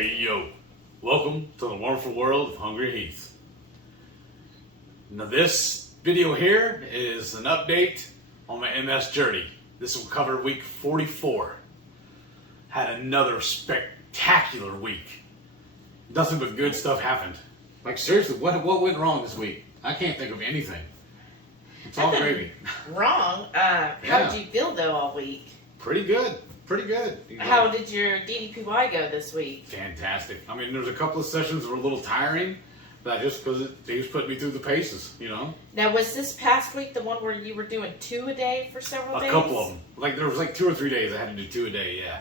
Hey yo, welcome to the wonderful world of HungryHeath. Now this video here is an update on my MS journey. This will cover week 44. Had another spectacular week. Nothing but good stuff happened. Like seriously, what went wrong this week? I can't think of anything. It's all gravy. Wrong? How did you feel though all week? Pretty good. Pretty good. How did your DDPY go this week? Fantastic. I mean, there's a couple of sessions that were a little tiring, but just because they was putting me through the paces, you know. Now, was this past week the one where you were doing 2 a day for several days? A couple of them. Like there was like 2 or 3 days I had to do 2 a day. Yeah,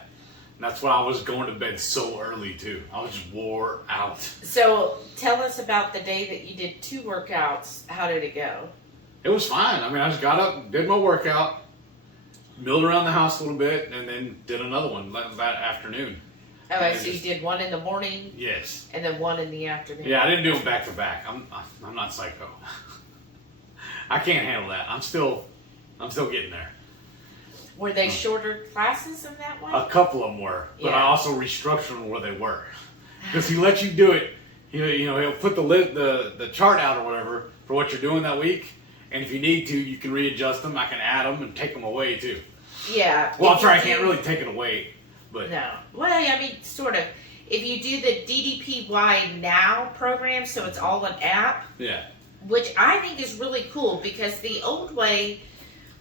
and that's why I was going to bed so early too. I was just wore out. So tell us about the day that you did 2 workouts. How did it go? It was fine. I mean, I just got up, did my workout, milled around the house a little bit, and then did another one that afternoon. Okay, so you did 1 in the morning? Yes. And then 1 in the afternoon? Yeah, I didn't do them back to back. I'm not psycho. I can't handle that. I'm still getting there. Were they shorter classes in that way? A couple of them were, but Yeah. I also restructured them where they were. Because he lets you do it, you know, he'll put the chart out or whatever for what you're doing that week, and if you need to, you can readjust them. I can add them and take them away too. Yeah. Well, I'm sorry, I can't really take it away, but no. Well, I mean, sort of. If you do the DDPY Now program, so it's all an app, yeah, which I think is really cool because the old way,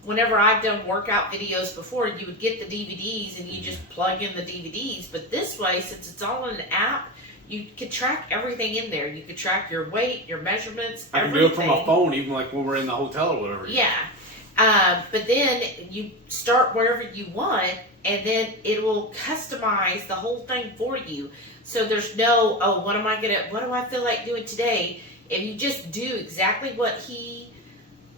whenever I've done workout videos before, you would get the DVDs and you just plug in the DVDs. But this way, since it's all in an app, you could track everything in there. You could track your weight, your measurements, I can everything. do it from my phone, even like when we're in the hotel or whatever. Yeah. But then you start wherever you want, and then it will customize the whole thing for you. So there's no, oh, what do I feel like doing today? If you just do exactly what he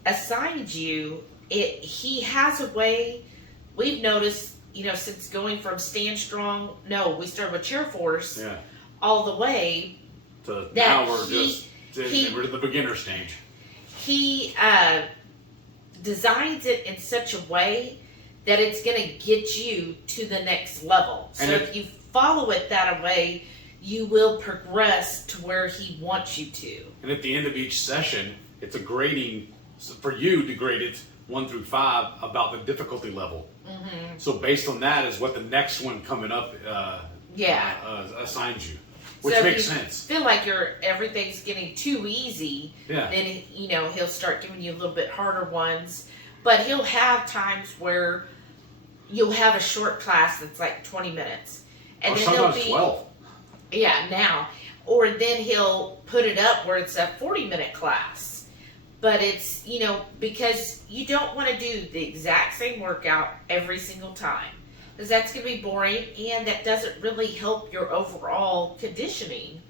assigns you, he has a way. We've noticed, you know, since going from Stand Strong, we started with Chair Force, Yeah. all the way. So That now we're we're at the beginner stage. He designs it in such a way that it's going to get you to the next level. So if you follow it that way, you will progress to where he wants you to. And at the end of each session, it's a grading for you to grade it 1 through 5 about the difficulty level. Mm-hmm. So based on that is what the next one coming up assigns you, which so makes if you sense. Feel like everything's getting too easy. Yeah. Then he'll start giving you a little bit harder ones, but he'll have times where you'll have a short class that's like 20 minutes, and then sometimes there'll be 12. Yeah, now. Or then he'll put it up where it's a 40-minute class. But it's, because you don't want to do the exact same workout every single time. Because that's going to be boring, and that doesn't really help your overall conditioning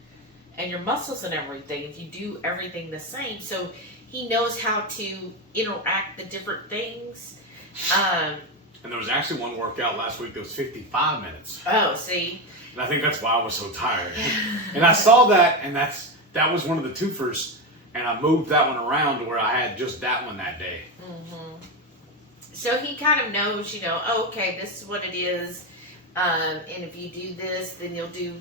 and your muscles and everything if you do everything the same. So he knows how to interact the different things. And there was actually one workout last week that was 55 minutes. Oh, see? And I think that's why I was so tired. And I saw that, and that was one of the twofers, and I moved that one around to where I had just that one that day. Mm-hmm. So he kind of knows, okay, this is what it is, and if you do this, then you'll do,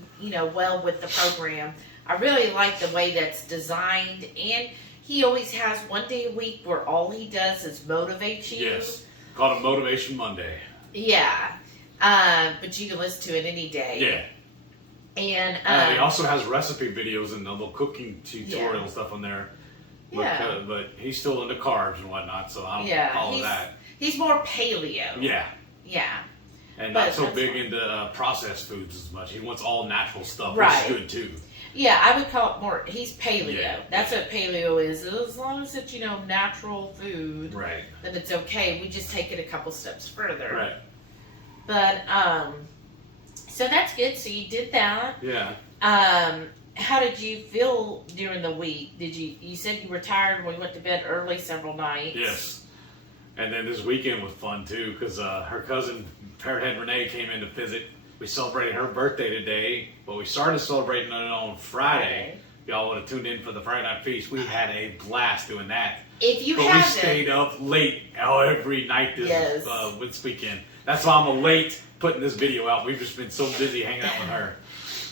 well with the program. I really like the way that's designed, and he always has 1 day a week where all he does is motivate you. Yes, called a Motivation Monday. Yeah. But you can listen to it any day. Yeah. And he also has recipe videos and a little cooking tutorial stuff on there. But, but he's still into carbs and whatnot, so I don't follow that. He's more paleo. Yeah. Yeah. And not so big into processed foods as much. He wants all natural stuff, which Right. is good too. Yeah, I would call it more, he's paleo. Yeah. That's what paleo is. As long as it's, natural food, Right. then it's okay. We just take it a couple steps further. Right. But, so that's good. So you did that. Yeah. How did you feel during the week? You said you were tired and we went to bed early several nights. Yes. And then this weekend was fun too, because her cousin, Parrothead Renee, came in to visit. We celebrated her birthday today, but we started celebrating it on Friday. Y'all would have tuned in for the Friday Night Feast. We had a blast doing that. If you but haven't, we stayed up late every night this weekend. That's why I'm late putting this video out. We've just been so busy hanging out with her.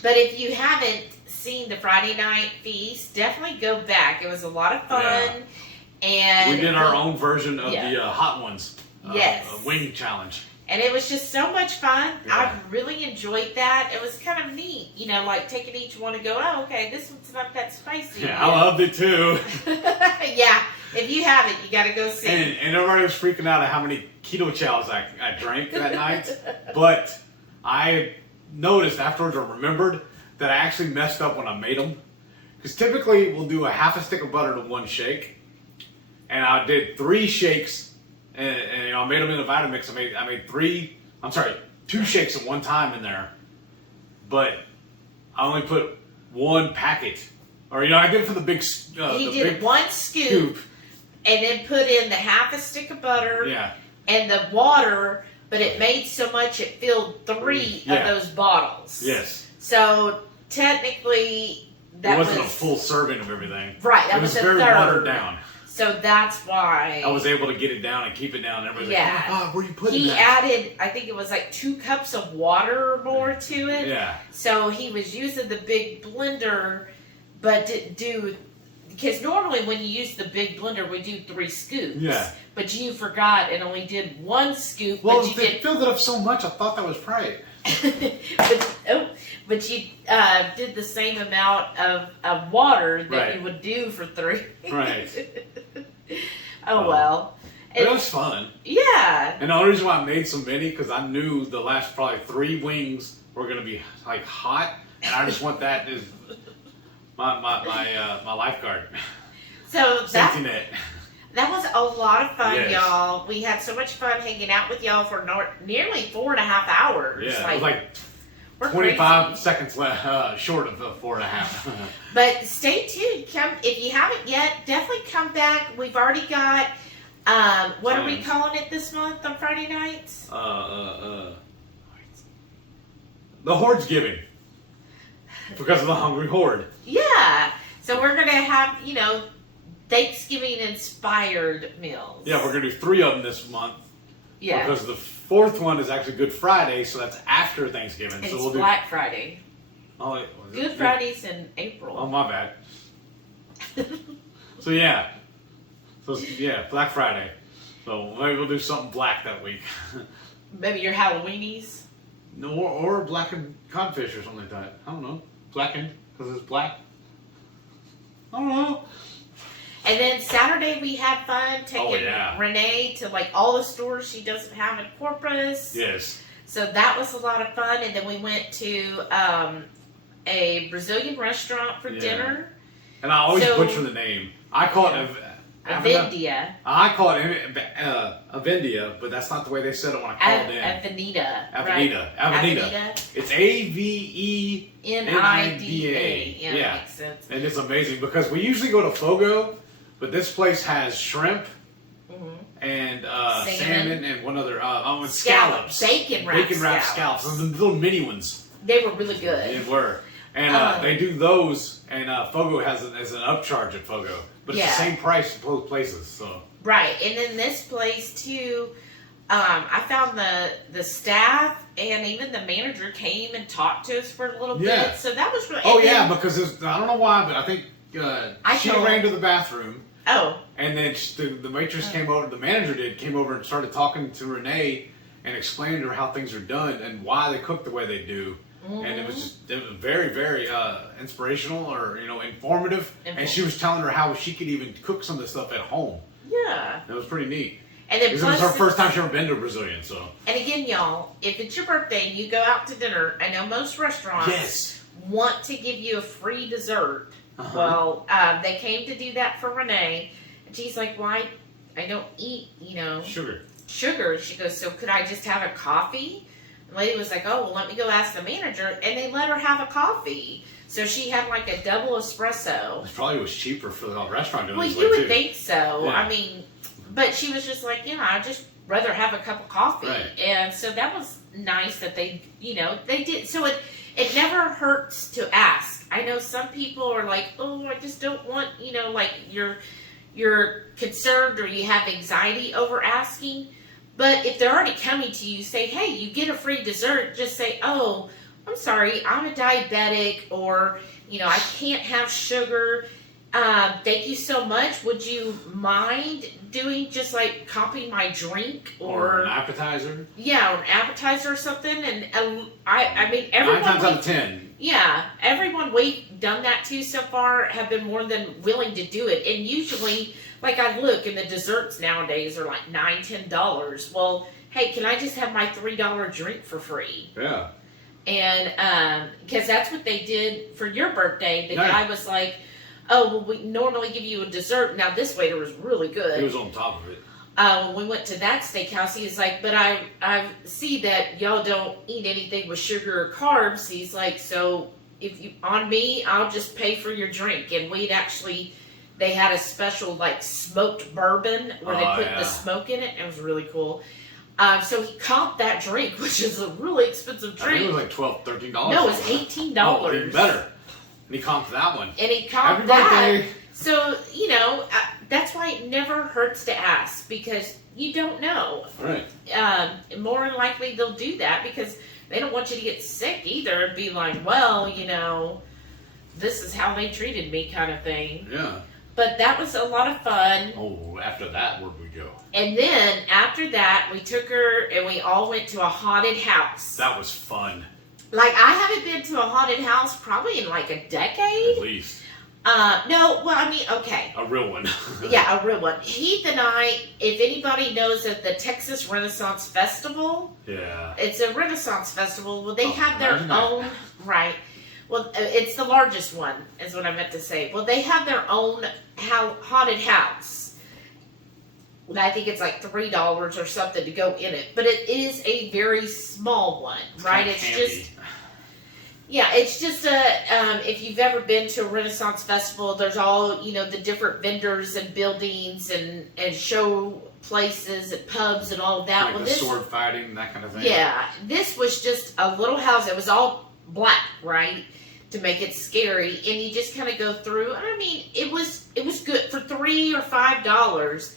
But if you haven't seen the Friday night feast, definitely go back. It was a lot of fun. Yeah. And we did our own version of Yeah. the hot ones. Yes. Wing challenge. And it was just so much fun. Yeah. I really enjoyed that. It was kind of neat, like taking each one and go, oh, okay, this one's not that spicy. Yeah, I loved it too. Yeah, if you haven't, you got to go see. And everybody was freaking out at how many keto chows I drank that night. But I noticed afterwards, or remembered, that I actually messed up when I made them. Because typically we'll do a half a stick of butter to one shake. And I did 3 shakes. And I made them in a Vitamix. I made 2 shakes at one time in there. But I only put 1 packet. Or, I did it for the big he did big 1 scoop and then put in the half a stick of butter and the water, but it made so much it filled 3 of those bottles. Yes. So technically that it wasn't a full serving of everything. Right, that it was was a very third. watered down. So that's why I was able to get it down and keep it down. And everybody's like, oh my God, where are you putting he that? added, I think it was like 2 cups of water or more to it. Yeah. So he was using the big blender, but didn't do, because normally when you use the big blender, we do 3 scoops. Yeah. But you forgot and only did 1 scoop. Well, but you they filled it up so much, I thought that was right. but you did the same amount of water that Right. you would do for 3. Right. Oh, well. But it was fun. Yeah. And the only reason why I made so many, because I knew the last probably 3 wings were going to be like hot. And I just want that as my lifeguard. So Safety net. that was a lot of fun, Yes. y'all. We had so much fun hanging out with y'all for nearly 4.5 hours. Yeah, it was like we're 25 crazy. seconds short of 4.5. But stay tuned. Come if you haven't yet. Definitely come back. We've already got. What are we calling it this month on Friday nights? The Horde's giving. Because of the Hungry Horde. Yeah. So we're gonna have Thanksgiving inspired meals. Yeah, we're going to do 3 of them this month. Yeah. Because the 4th one is actually Good Friday, so that's after Thanksgiving. It's so we'll do Black Friday. Oh, wait, was it? Good Friday's in April. Oh, my bad. So yeah. Black Friday. So maybe we'll do something black that week. Maybe your Halloweenies. No, or blackened codfish or something like that. I don't know. Blackened because it's black. I don't know. And then Saturday we had fun taking Renee to all the stores she doesn't have in Corpus. Yes. So that was a lot of fun. And then we went to a Brazilian restaurant for dinner. And I always butcher the name. I call it Avendia. I call it Avendia, but that's not the way they said it when I called in. Avenida. Avenida. It's Avenida. Yeah, makes sense. And it's amazing because we usually go to Fogo, but this place has shrimp and salmon and one other scallops. Bacon wrapped scallops. Those little mini ones. They were really good. They were. And they do those, and Fogo has an upcharge at Fogo. But it's the same price in both places. So right. And then this place, too, I found the staff and even the manager came and talked to us for a little bit. So that was really... Oh, yeah, because I don't know why, but I think she ran to the bathroom. Oh. And then the waitress came over, the manager came over and started talking to Renee and explaining to her how things are done and why they cook the way they do. And it was very, very inspirational or, informative. And she was telling her how she could even cook some of this stuff at home. Yeah. It was pretty neat. And then it was her first time she ever been to a Brazilian, so. And again, y'all, if it's your birthday and you go out to dinner, I know most restaurants want to give you a free dessert. Well, they came to do that for Renee. And she's like, why? I don't eat, Sugar. She goes, so could I just have a coffee? The lady was like, oh, well, let me go ask the manager. And they let her have a coffee. So she had a double espresso. It probably was cheaper for the restaurant doing this Well, you would too. think so. Yeah. I mean, but she was just like, I'd just rather have a cup of coffee. Right. And so that was nice that they did. So it never hurts to ask. I know some people are like, oh, I just don't want, you're concerned or you have anxiety over asking. But if they're already coming to you, say, hey, you get a free dessert. Just say, oh, I'm sorry, I'm a diabetic, or, I can't have sugar. Thank you so much. Would you mind doing just like copying my drink or an appetizer? Yeah, or an appetizer or something. And I mean, everyone 9 times out of 10. Yeah, everyone we've done that to so far have been more than willing to do it. And usually, like I look, and the desserts nowadays are like $9, $10. Well, hey, can I just have my $3 drink for free? Yeah. And because that's what they did for your birthday. The guy was like, oh, well, we normally give you a dessert. Now, this waiter was really good. He was on top of it. When we went to that steakhouse, he was like, but I see that y'all don't eat anything with sugar or carbs. He's like, so if you, on me, I'll just pay for your drink. And they had a special, like, smoked bourbon where they put the smoke in it. It was really cool. So he comped that drink, which is a really expensive drink. I think it was like $12, $13. No, it was $18. Oh, even better. And he comped that one. And he comped that. So, that's why it never hurts to ask, because you don't know. Right. More than likely they'll do that because they don't want you to get sick either and be like, well, this is how they treated me kind of thing. Yeah. But that was a lot of fun. Oh, after that, where'd we go? And then after that, we took her and we all went to a haunted house. That was fun. Like, I haven't been to a haunted house probably in like a decade. At least. No, well, I mean, okay. A real one. Yeah, a real one. Heath and I, if anybody knows of the Texas Renaissance Festival. Yeah. It's a Renaissance festival. Well, they have their own, right. Well, it's the largest one, is what I meant to say. Well, they have their own haunted house. And I think it's like $3 or something to go in it. But it is a very small one, right? It's just... Yeah, it's just if you've ever been to a Renaissance festival, there's all, the different vendors and buildings and show places and pubs and all of that. Like the sword fighting, that kind of thing. Yeah, this was just a little house. It was all black, right, to make it scary. And you just kind of go through. I mean, it was good for $3 or $5.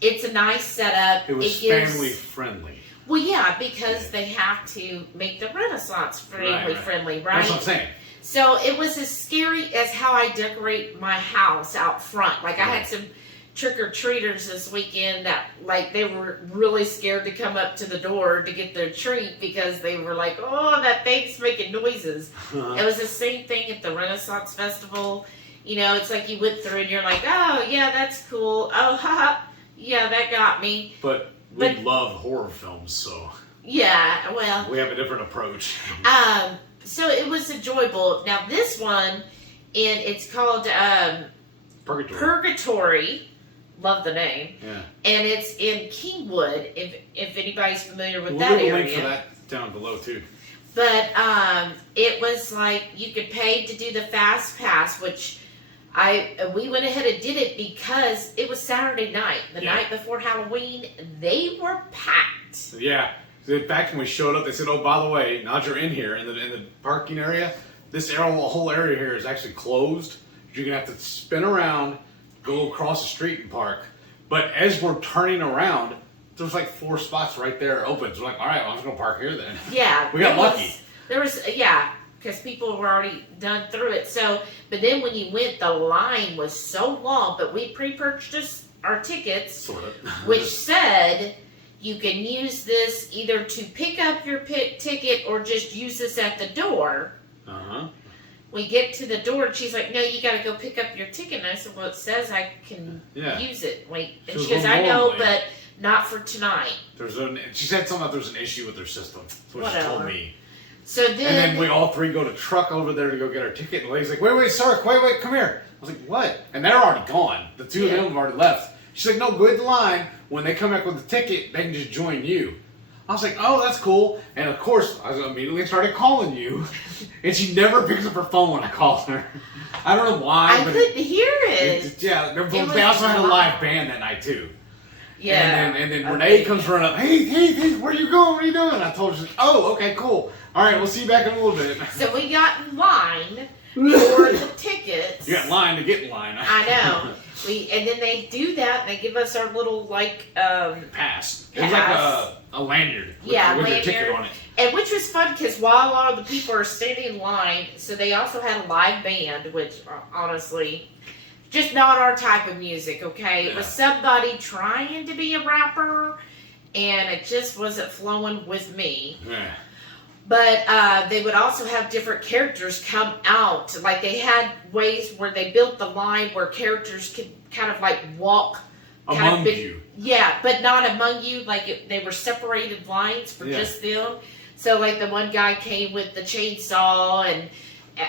It's a nice setup. It was family friendly. Well, yeah, because they have to make the Renaissance family friendly, right? That's what I'm saying. So it was as scary as how I decorate my house out front. Like, I had some trick-or-treaters this weekend that, like, they were really scared to come up to the door to get their treat because they were like, oh, that thing's making noises. It was the same thing at the Renaissance Festival. It's like you went through and you're like, oh, yeah, that's cool. Oh, haha, yeah, that got me. But we love horror films, so... Yeah, well... We have a different approach. So it was enjoyable. Now, this one, and it's called Purgatory. Love the name. Yeah. And it's in Kingwood, if anybody's familiar with we'll that area. We'll link for that down below, too. But it was like you could pay to do the Fast Pass, which... we went ahead and did it because it was Saturday night, the night before Halloween. They were packed. Yeah. Back when we showed up, they said, "Oh, by the way, now that you're in here in the parking area, this whole area here is actually closed. You're gonna have to spin around, go across the street and park." But as we're turning around, there's like 4 spots right there open. So we're like, "All right, well, I'm just gonna park here then." Yeah, we got lucky. There was because people were already done through it. So, but then when you went, the line was so long. But we pre-purchased our tickets, sort of, which said you can use this either to pick up your ticket or just use this at the door. We get to the door and she's like, "No, you got to go pick up your ticket." And I said, "Well, it says I can use it." Wait, and she goes, "I know, but not for tonight." She said something about there's an issue with their system. That's what she told me. So then, and then we all 3 go to truck over there to go get our ticket. And the lady's like, wait, sir, wait, come here. I was like, what? And they're already gone. The 2 of them have already left. She's like, no, go in line. When they come back with the ticket, they can just join you. I was like, oh, that's cool. And of course, I immediately started calling you. And she never picks up her phone when I call her. I don't know why. I couldn't hear it. They also had a live band that night, too. Yeah. And then Renee comes running up. Hey, where you going? What are you doing? And I told her, oh, okay, cool. All right, we'll see you back in a little bit. So we got in line for the tickets. You got in line to get in line. I know. And then they do that, and they give us our little, like... pass. It was like a lanyard with your ticket on it. And which was fun because while a lot of the people are standing in line, so they also had a live band, which honestly, just not our type of music, okay? Yeah. It was somebody trying to be a rapper, and it just wasn't flowing with me. Yeah. But they would also have different characters come out. Like they had ways where they built the line where characters could kind of like walk Among you. Yeah, but not among you. Like they were separated lines for just them. So like the one guy came with the chainsaw and.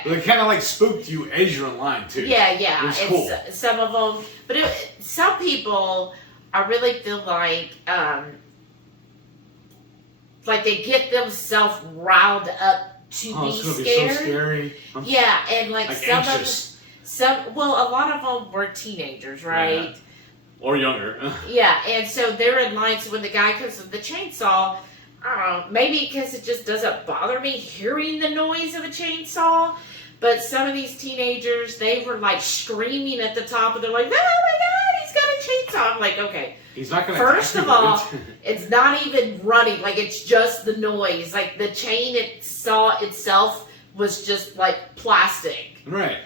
They kind of like spooked you as you're in line too. Yeah. It was cool. Some of them, but some people, I really feel like they get themselves riled up to be it's gonna scared. be so scary. Yeah, and like some anxious. a lot of them were teenagers, right? Yeah. Or younger. Yeah, and so they're in line. So when the guy comes with the chainsaw, I don't know, maybe because it just doesn't bother me hearing the noise of a chainsaw. But some of these teenagers, they were like screaming at the top of their like, oh my God, he's got a chainsaw. I'm like, okay. He's not gonna. First of all, it's not even running. Like it's just the noise. Like the chain itself was just like plastic. Right.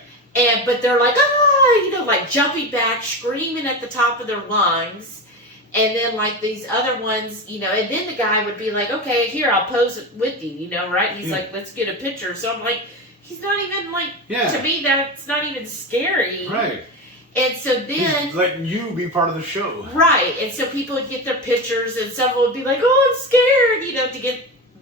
But they're like, like jumping back, screaming at the top of their lungs. And then like these other ones, and then the guy would be like, okay, here, I'll pose it with you, right? He's like, let's get a picture. So I'm like, he's not even like, to me, that's not even scary. Right. And so then. He's letting you be part of the show. Right. And so people would get their pictures and someone would be like, oh, I'm scared,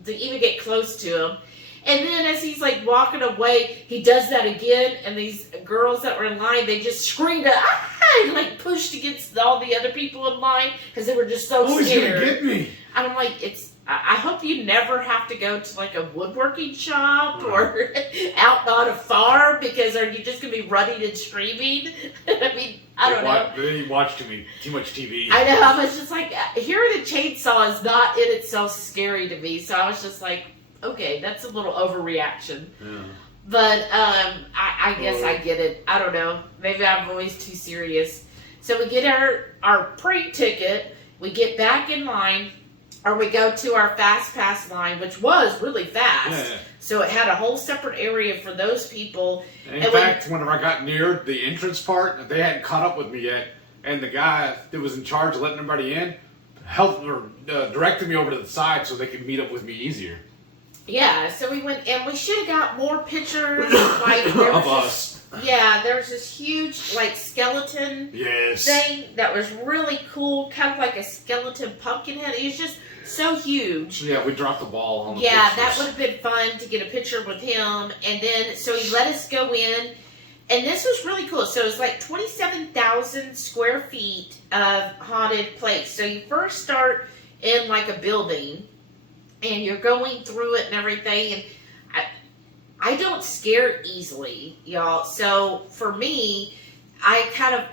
to even get close to him. And then as he's like walking away, he does that again. And these girls that were in line, they just screamed, and like pushed against all the other people in line because they were just so scared. He's gonna get me. And I'm like, I hope you never have to go to like a woodworking shop or out on a farm because are you just gonna be running and screaming? I mean, I don't know. They watch too much TV. I know. I was just like, hearing a chainsaw is not in itself scary to me. So I was just like, okay, that's a little overreaction. Yeah. But I guess I get it. I don't know. Maybe I'm always too serious. So we get our pre-ticket. We get back in line. Or we go to our fast pass line, which was really fast. Yeah. So it had a whole separate area for those people. In fact, whenever I got near the entrance part, they hadn't caught up with me yet. And the guy that was in charge of letting everybody in directed me over to the side so they could meet up with me easier. Yeah, so we went, and we should have got more pictures. Of us. Yeah, there was this huge, like, skeleton thing that was really cool, kind of like a skeleton pumpkin head. It was just so huge. Yeah, we dropped the ball on the pictures. That would have been fun to get a picture with him. And then, so he let us go in, and this was really cool. So it was like 27,000 square feet of haunted place. So you first start in, like, a building, and you're going through it and everything, and I don't scare easily, y'all. So for me, I kind of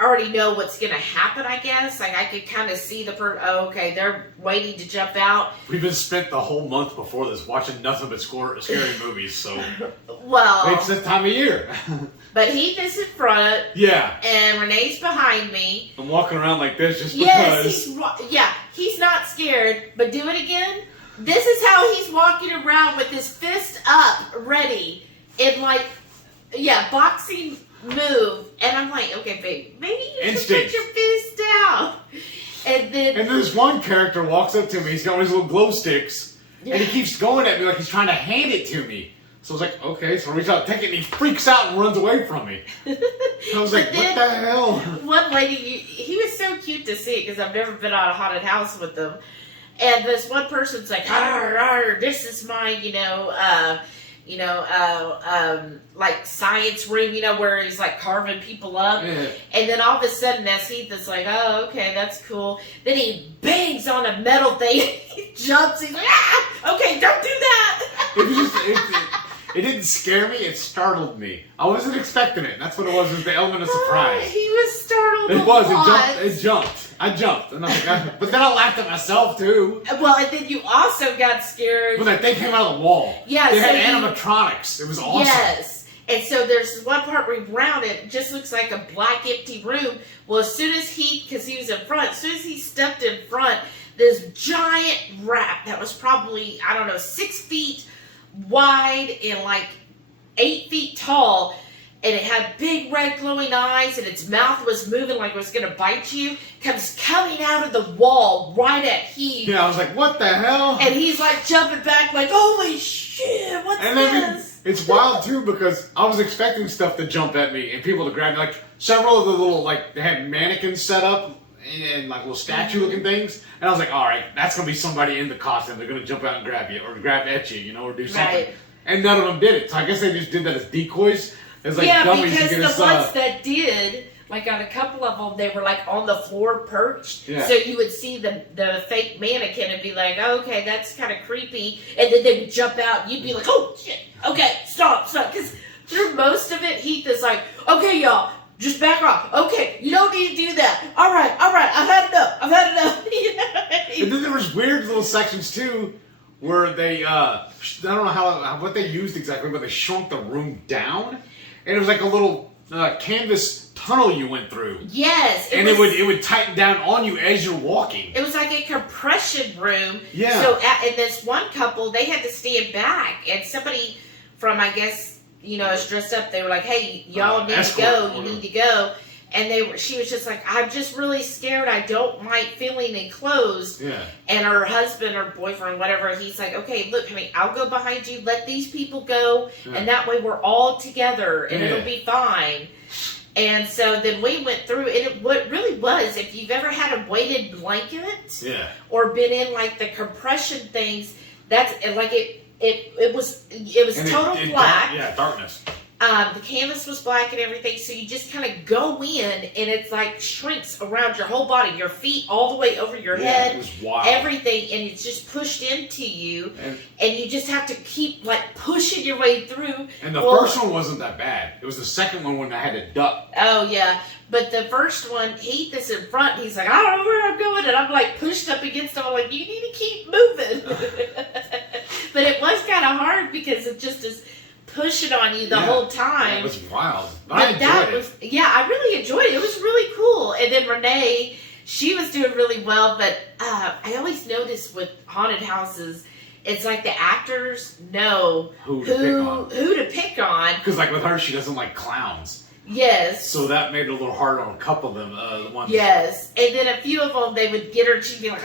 already know what's going to happen, I guess. Like I could kind of see okay, they're waiting to jump out. We've been spent the whole month before this watching nothing but scary movies, so. Well. It's that time of year. But Heath is in front. Yeah. And Renee's behind me. I'm walking around like this just because. Yes, he's not scared, but do it again. This is how he's walking around with his fist up, ready, in boxing move. And I'm like, okay, babe, maybe you should put your fist down. And this one character walks up to me, he's got one of his little glow sticks, and he keeps going at me like he's trying to hand it to me. So I was like, okay, so I reach out, take it, and he freaks out and runs away from me. I was like, what the hell? One lady, he was so cute to see because I've never been on a haunted house with them. And this one person's like, this is my, like science room, where he's like carving people up. Yeah. And then all of a sudden, as Heath is like, oh, okay, that's cool. Then he bangs on a metal thing. He jumps. He's like, okay, don't do that. It didn't scare me. It startled me. I wasn't expecting it. That's what it was. It was the element of surprise. He was startled. It was. It jumped. I jumped. And I was like, but then I laughed at myself too. Well, and then you also got scared. When that thing came out of the wall. Yeah. They had animatronics. It was awesome. Yes. And so there's one part where around it just looks like a black empty room. Well, as soon as because he was in front, as soon as he stepped in front, this giant rat that was probably, I don't know, 6 feet wide and like 8 feet tall. And it had big red glowing eyes, and its mouth was moving like it was going to bite you. Comes coming out of the wall right at Heath. Yeah, I was like, what the hell? And he's like jumping back like, holy shit, what's this? It's wild too, because I was expecting stuff to jump at me and people to grab me. Like several of the little, like, they had mannequins set up and like little statue looking things. And I was like, all right, that's going to be somebody in the costume. They're going to jump out and grab you or grab at you, you know, or do something. Right. And none of them did it. So I guess they just did that as decoys. It's like dummies because to get us, the ones that did, like on a couple of them, they were like on the floor perched. Yeah. So you would see the fake mannequin and be like, okay, that's kind of creepy. And then they would jump out and you'd be like, oh shit, okay, stop. Because through most of it, Heath is like, okay, y'all, just back off. Okay, you don't need to do that. All right, I've had enough. You know? And then there was weird little sections too, where they, I don't know what they used exactly, but they shrunk the room down. And it was like a little canvas tunnel you went through. Yes. It would tighten down on you as you're walking. It was like a compression room. Yeah. So in this one couple, they had to stand back. And somebody from, I guess, you know, is dressed up. They were like, hey, y'all need to go. You need to go. And she was just like, I'm just really scared. I don't like feeling enclosed. Yeah. And her husband or boyfriend, whatever, he's like, okay, look, honey, I'll go behind you. Let these people go. Yeah. And that way we're all together and it'll be fine. And so then we went through, and what really was, if you've ever had a weighted blanket or been in like the compression things, that's like it was total black. Darkness. The canvas was black and everything, so you just kind of go in, and it's like shrinks around your whole body, your feet all the way over your head, it was wild. Everything, and it's just pushed into you, and you just have to keep like pushing your way through. And the first one wasn't that bad. It was the second one when I had to duck. Oh yeah, but the first one, Heath is in front. He's like, I don't know where I'm going, and I'm like pushed up against him. I'm like, you need to keep moving. But it was kind of hard because it just is pushing on you the whole time. It was wild. But I enjoyed it. I really enjoyed it. It was really cool. And then Renee, she was doing really well, but I always notice with haunted houses, it's like the actors know who to pick on. Because like with her, she doesn't like clowns. Yes. So that made it a little harder on a couple of them. The ones. Yes. And then a few of them, they would get her and she'd be like,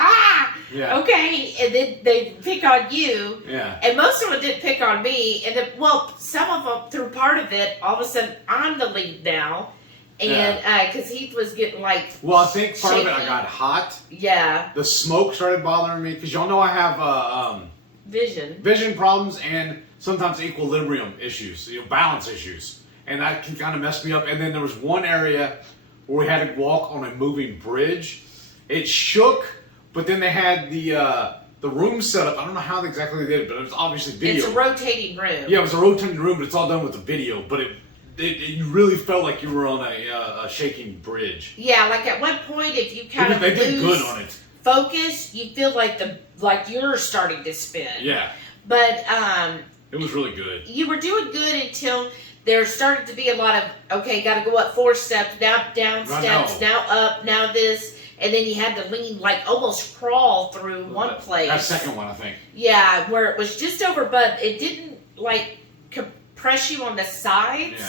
okay. And then they'd pick on you. Yeah. And most of them did pick on me. And then, some of them, through part of it, all of a sudden, I'm the lead now. And because Heath was getting like I think part of it, I got hot. Yeah. The smoke started bothering me. Because y'all know I have vision problems and sometimes equilibrium issues, balance issues. And that can kind of mess me up. And then there was one area where we had to walk on a moving bridge. It shook, but then they had the room set up. I don't know how exactly they did it, but it was obviously video. It's a rotating room. Yeah, it was a rotating room, but it's all done with the video. But it really felt like you were on a shaking bridge. Yeah, like at one point, if you kind of they did good on it. Focus, you feel like you're starting to spin. Yeah. But it was really good. You were doing good until there started to be a lot of, got to go up 4 steps, now down steps, now up, now this, and then you had to lean, like almost crawl through one place. That second one, I think. Yeah, where it was just over, but it didn't like compress you on the sides,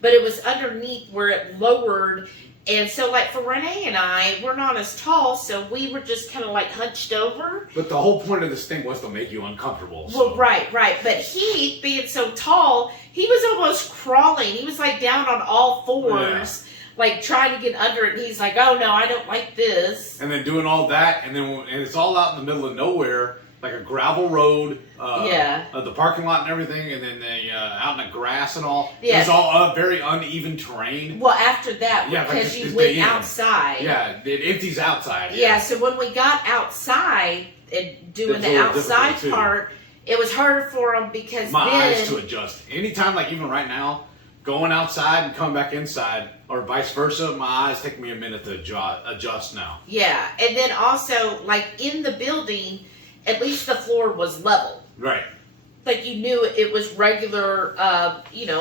but it was underneath where it lowered. And so, like, for Renee and I, we're not as tall, so we were just kind of, like, hunched over. But the whole point of this thing was to make you uncomfortable. So. Well, right. But he, being so tall, he was almost crawling. He was, like, down on all fours, like, trying to get under it. And he's like, oh, no, I don't like this. And then doing all that, and it's all out in the middle of nowhere, like a gravel road, the parking lot and everything, and then out in the grass and all. Yeah. It was all very uneven terrain. Well, after that, because you went outside. Yeah, it empties outside. Yeah, so when we got outside and doing the outside part, it was harder for them because my eyes to adjust. Anytime, like even right now, going outside and coming back inside, or vice versa, my eyes take me a minute to adjust now. Yeah, and then also, like in the building, at least the floor was level. Right. Like you knew it was regular,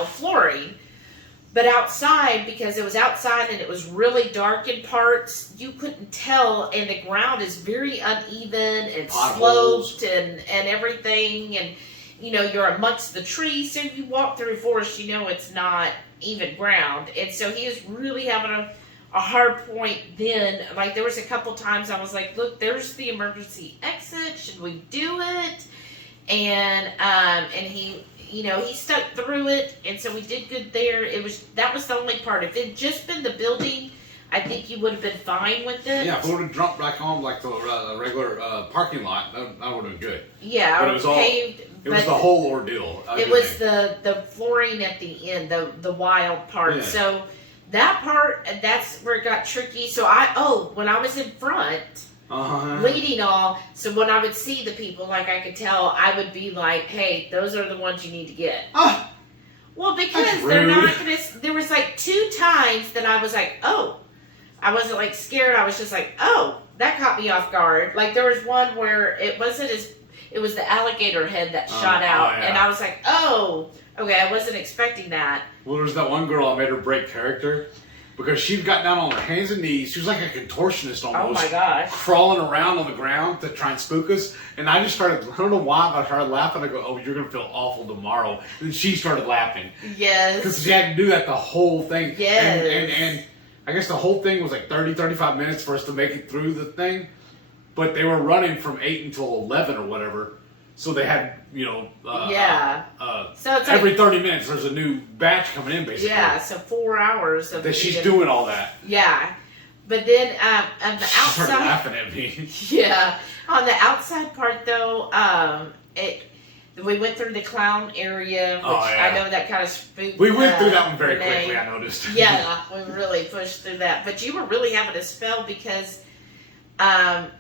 flooring. But outside, because it was outside and it was really dark in parts, you couldn't tell, and the ground is very uneven and Potholes. sloped and everything, and you're amongst the trees, so if you walk through forest, it's not even ground. And so he was really having a hard point then. Like, there was a couple times I was like, look, there's the emergency exit, should we do it? And he he stuck through it, and so we did good there. That was the only part. If it had just been the building, I think you would have been fine with it. Yeah, if we would have jumped back on like the regular parking lot, that would have been good. Yeah, but it was paved. It was the whole ordeal. It was the flooring at the end, the wild part. Yeah. So that part, that's where it got tricky. So when I was in front, leading all, so when I would see the people, like I could tell, I would be like, hey, those are the ones you need to get. Well, because they're not going to, there was like 2 times that I was like, oh, I wasn't like scared. I was just like, oh, that caught me off guard. Like there was one where it was the alligator head that shot out. Yeah. And I was like, oh, okay, I wasn't expecting that. Well, there's that one girl I made her break character because she got down on her hands and knees. She was like a contortionist almost. Oh my gosh. Crawling around on the ground to try and spook us. And I just started, I don't know why, but I started laughing. I go, oh, you're going to feel awful tomorrow. And she started laughing. Yes. Because she had to do that the whole thing. Yes. And I guess the whole thing was like 30, 35 minutes for us to make it through the thing. But they were running from 8 until 11 or whatever. So they had, so it's every 30 minutes there's a new batch coming in, basically. Yeah, so 4 hours of that she's doing all that. Yeah. But then on the outside, she started laughing at me. Yeah. On the outside part though, we went through the clown area, which I know that kind of spooked. We went through that one very Renee. quickly, I noticed. Yeah, we really pushed through that. But you were really having a spell because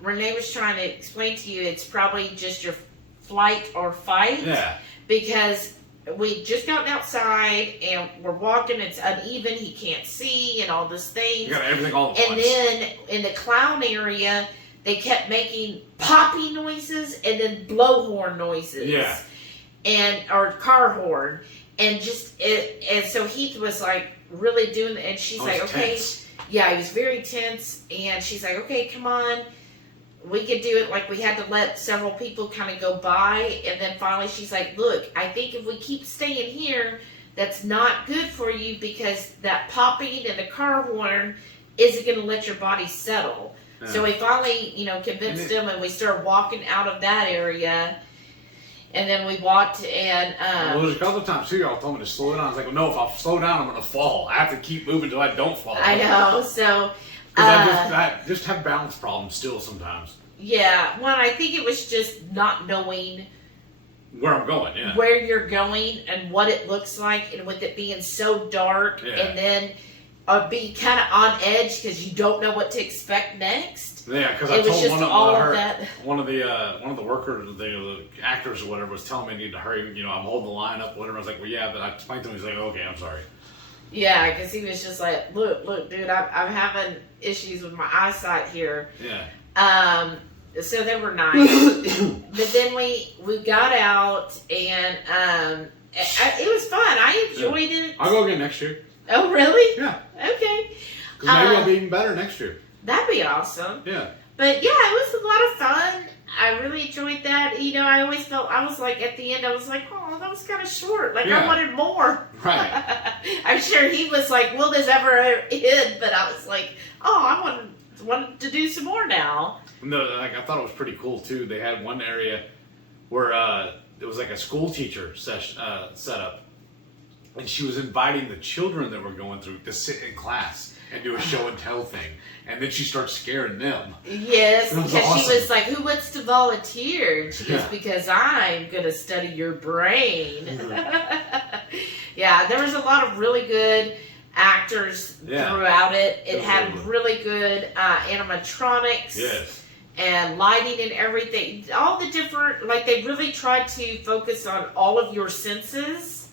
Renee was trying to explain to you it's probably just your flight or fight. Yeah. Because we just gotten outside and we're walking, it's uneven, he can't see and all this thing. You got everything all at once. And then in the clown area, they kept making poppy noises and then blowhorn noises. Yeah. Or car horn. And so Heath was like really doing, and she's like, okay. Tense. Yeah, he was very tense. And she's like, okay, come on. We could do it. Like, we had to let several people kind of go by. And then finally she's like, look, I think if we keep staying here, that's not good for you because that popping and the car horn isn't going to let your body settle. Yeah. So we finally, convinced him, and we started walking out of that area. And then we walked, and well, there's a couple of times too, y'all told me to slow down. I was like, well, no, if I slow down, I'm going to fall. I have to keep moving until I don't fall. I know, so... I just have balance problems still sometimes. Yeah, well, I think it was just not knowing... Where I'm going, yeah. Where you're going and what it looks like, and with it being so dark, and then be kind of on edge because you don't know what to expect next. Yeah, because I told one of the workers, the actors or whatever, was telling me I need to hurry. I'm holding the line up, whatever. I was like, well, yeah, but I explained to him. He's like, okay, I'm sorry. Yeah, because he was just like, look, dude, I'm having issues with my eyesight here. Yeah. So they were nice. But then we got out, and it was fun. I enjoyed it. I'll go again next year. Oh, really? Yeah. Okay. Because maybe I'll be even better next year. That'd be awesome. Yeah. But yeah, it was a lot of fun. I really enjoyed that. I always felt, I was like, at the end, I was like, oh, that was kind of short. Like, I wanted more. Right. I'm sure he was like, will this ever end? But I was like, oh, I wanted to do some more now. No, I thought it was pretty cool, too. They had one area where it was like a school teacher setup. And she was inviting the children that were going through to sit in class and do a show and tell thing. And then she starts scaring them. Yes, because awesome. She was like, who wants to volunteer? And she goes, because I'm going to study your brain. Mm-hmm. Yeah, there was a lot of really good actors throughout it. It had really good animatronics. Yes. And lighting and everything. All the different, like they really tried to focus on all of your senses.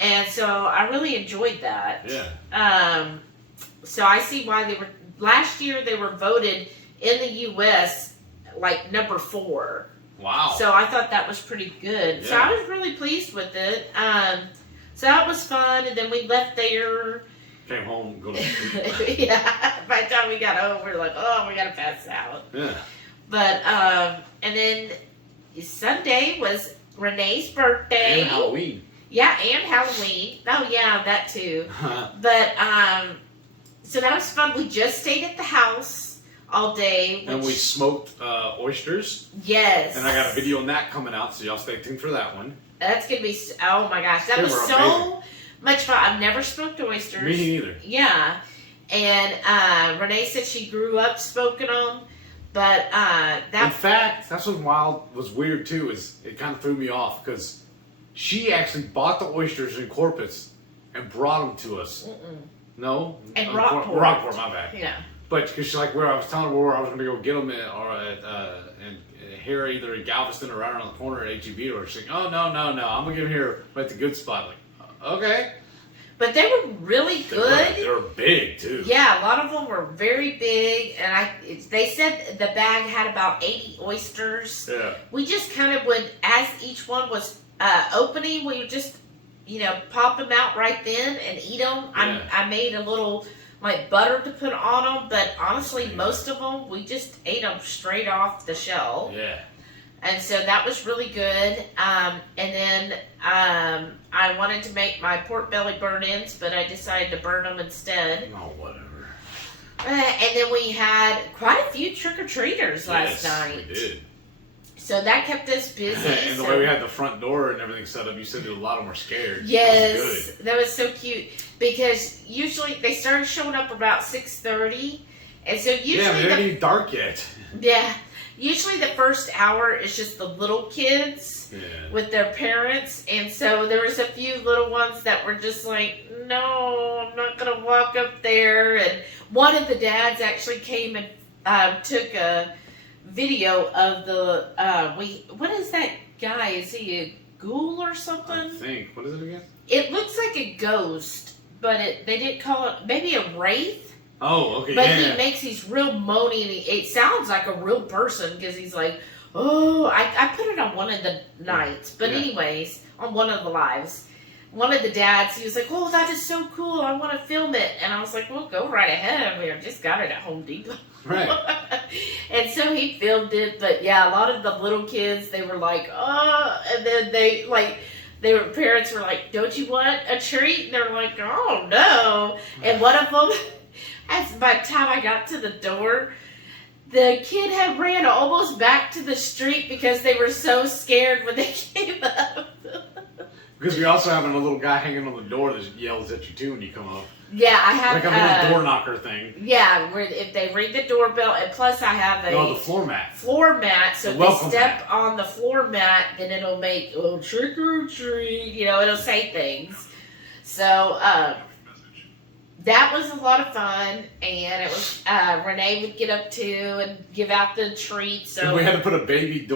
And so I really enjoyed that. Yeah. So I see why last year they were voted in the U.S. like number 4. Wow. So I thought that was pretty good. Yeah. So I was really pleased with it. So that was fun, and then we left there. Came home, go to sleep. Yeah, by the time we got home, we were like, oh, we gotta pass out. Yeah. But, and then Sunday was Renee's birthday. And Halloween. Yeah, and Halloween. Oh, yeah, that too. But, so that was fun. We just stayed at the house all day. And we smoked oysters. Yes. And I got a video on that coming out, so y'all stay tuned for that one. That's going to be, oh my gosh, that was so amazing. Much fun. I've never smoked oysters. Me neither. Yeah. And Renee said she grew up smoking them. But in fact, that's what was weird too, is it kind of threw me off because she actually bought the oysters in Corpus and brought them to us. No? And Rockport. Rockport, my bad. Yeah. But because she's like, where I was telling her where I was going to go get them here either in Galveston or right around the corner at HEB, or she's like, oh, no, I'm going to get them here at the good spot. Like, okay. But they were really good. They were big too. Yeah, a lot of them were very big, and they said the bag had about 80 oysters. Yeah. We just kind of would, as each one was opening, we would just, pop them out right then and eat them. Yeah. I made a little like butter to put on them, but honestly, most of them we just ate them straight off the shell. Yeah. And so that was really good. And then I wanted to make my pork belly burn-ins, but I decided to burn them instead. Oh, whatever. And then we had quite a few trick-or-treaters last night. We did. So that kept us busy. And the way we had the front door and everything set up, you said that a lot of them were scared. Yes, that was so cute. Because usually they started showing up about 6:30. And so usually... Yeah, but it ain't even dark yet. Yeah. Usually the first hour is just the little kids with their parents. And so there was a few little ones that were just like, no, I'm not going to walk up there. And one of the dads actually came and took a video of the, what is that guy? Is he a ghoul or something? I think. What is it again? It looks like a ghost, but they didn't call it, maybe a wraith. Oh, okay. But he makes these real moany, and it sounds like a real person because he's like, oh, I put it on one of the nights. But anyways, on one of the lives, one of the dads, he was like, oh, that is so cool. I want to film it. And I was like, well, go right ahead. I mean, I just got it at Home Depot. Right. And so he filmed it. But yeah, a lot of the little kids, they were like, oh, and then their parents were like, don't you want a treat? And they're like, oh, no. And one of them... By the time I got to the door, the kid had ran almost back to the street because they were so scared when they came up. Because we also have a little guy hanging on the door that yells at you too when you come up. Yeah, I have like a little door knocker thing. Yeah, where if they ring the doorbell, and plus I have the floor mat. Floor mat, so if they step on the floor mat, then it'll make trick or treat. It'll say things. So. That was a lot of fun, and it was Renee would get up to and give out the treats. So and we had to put a baby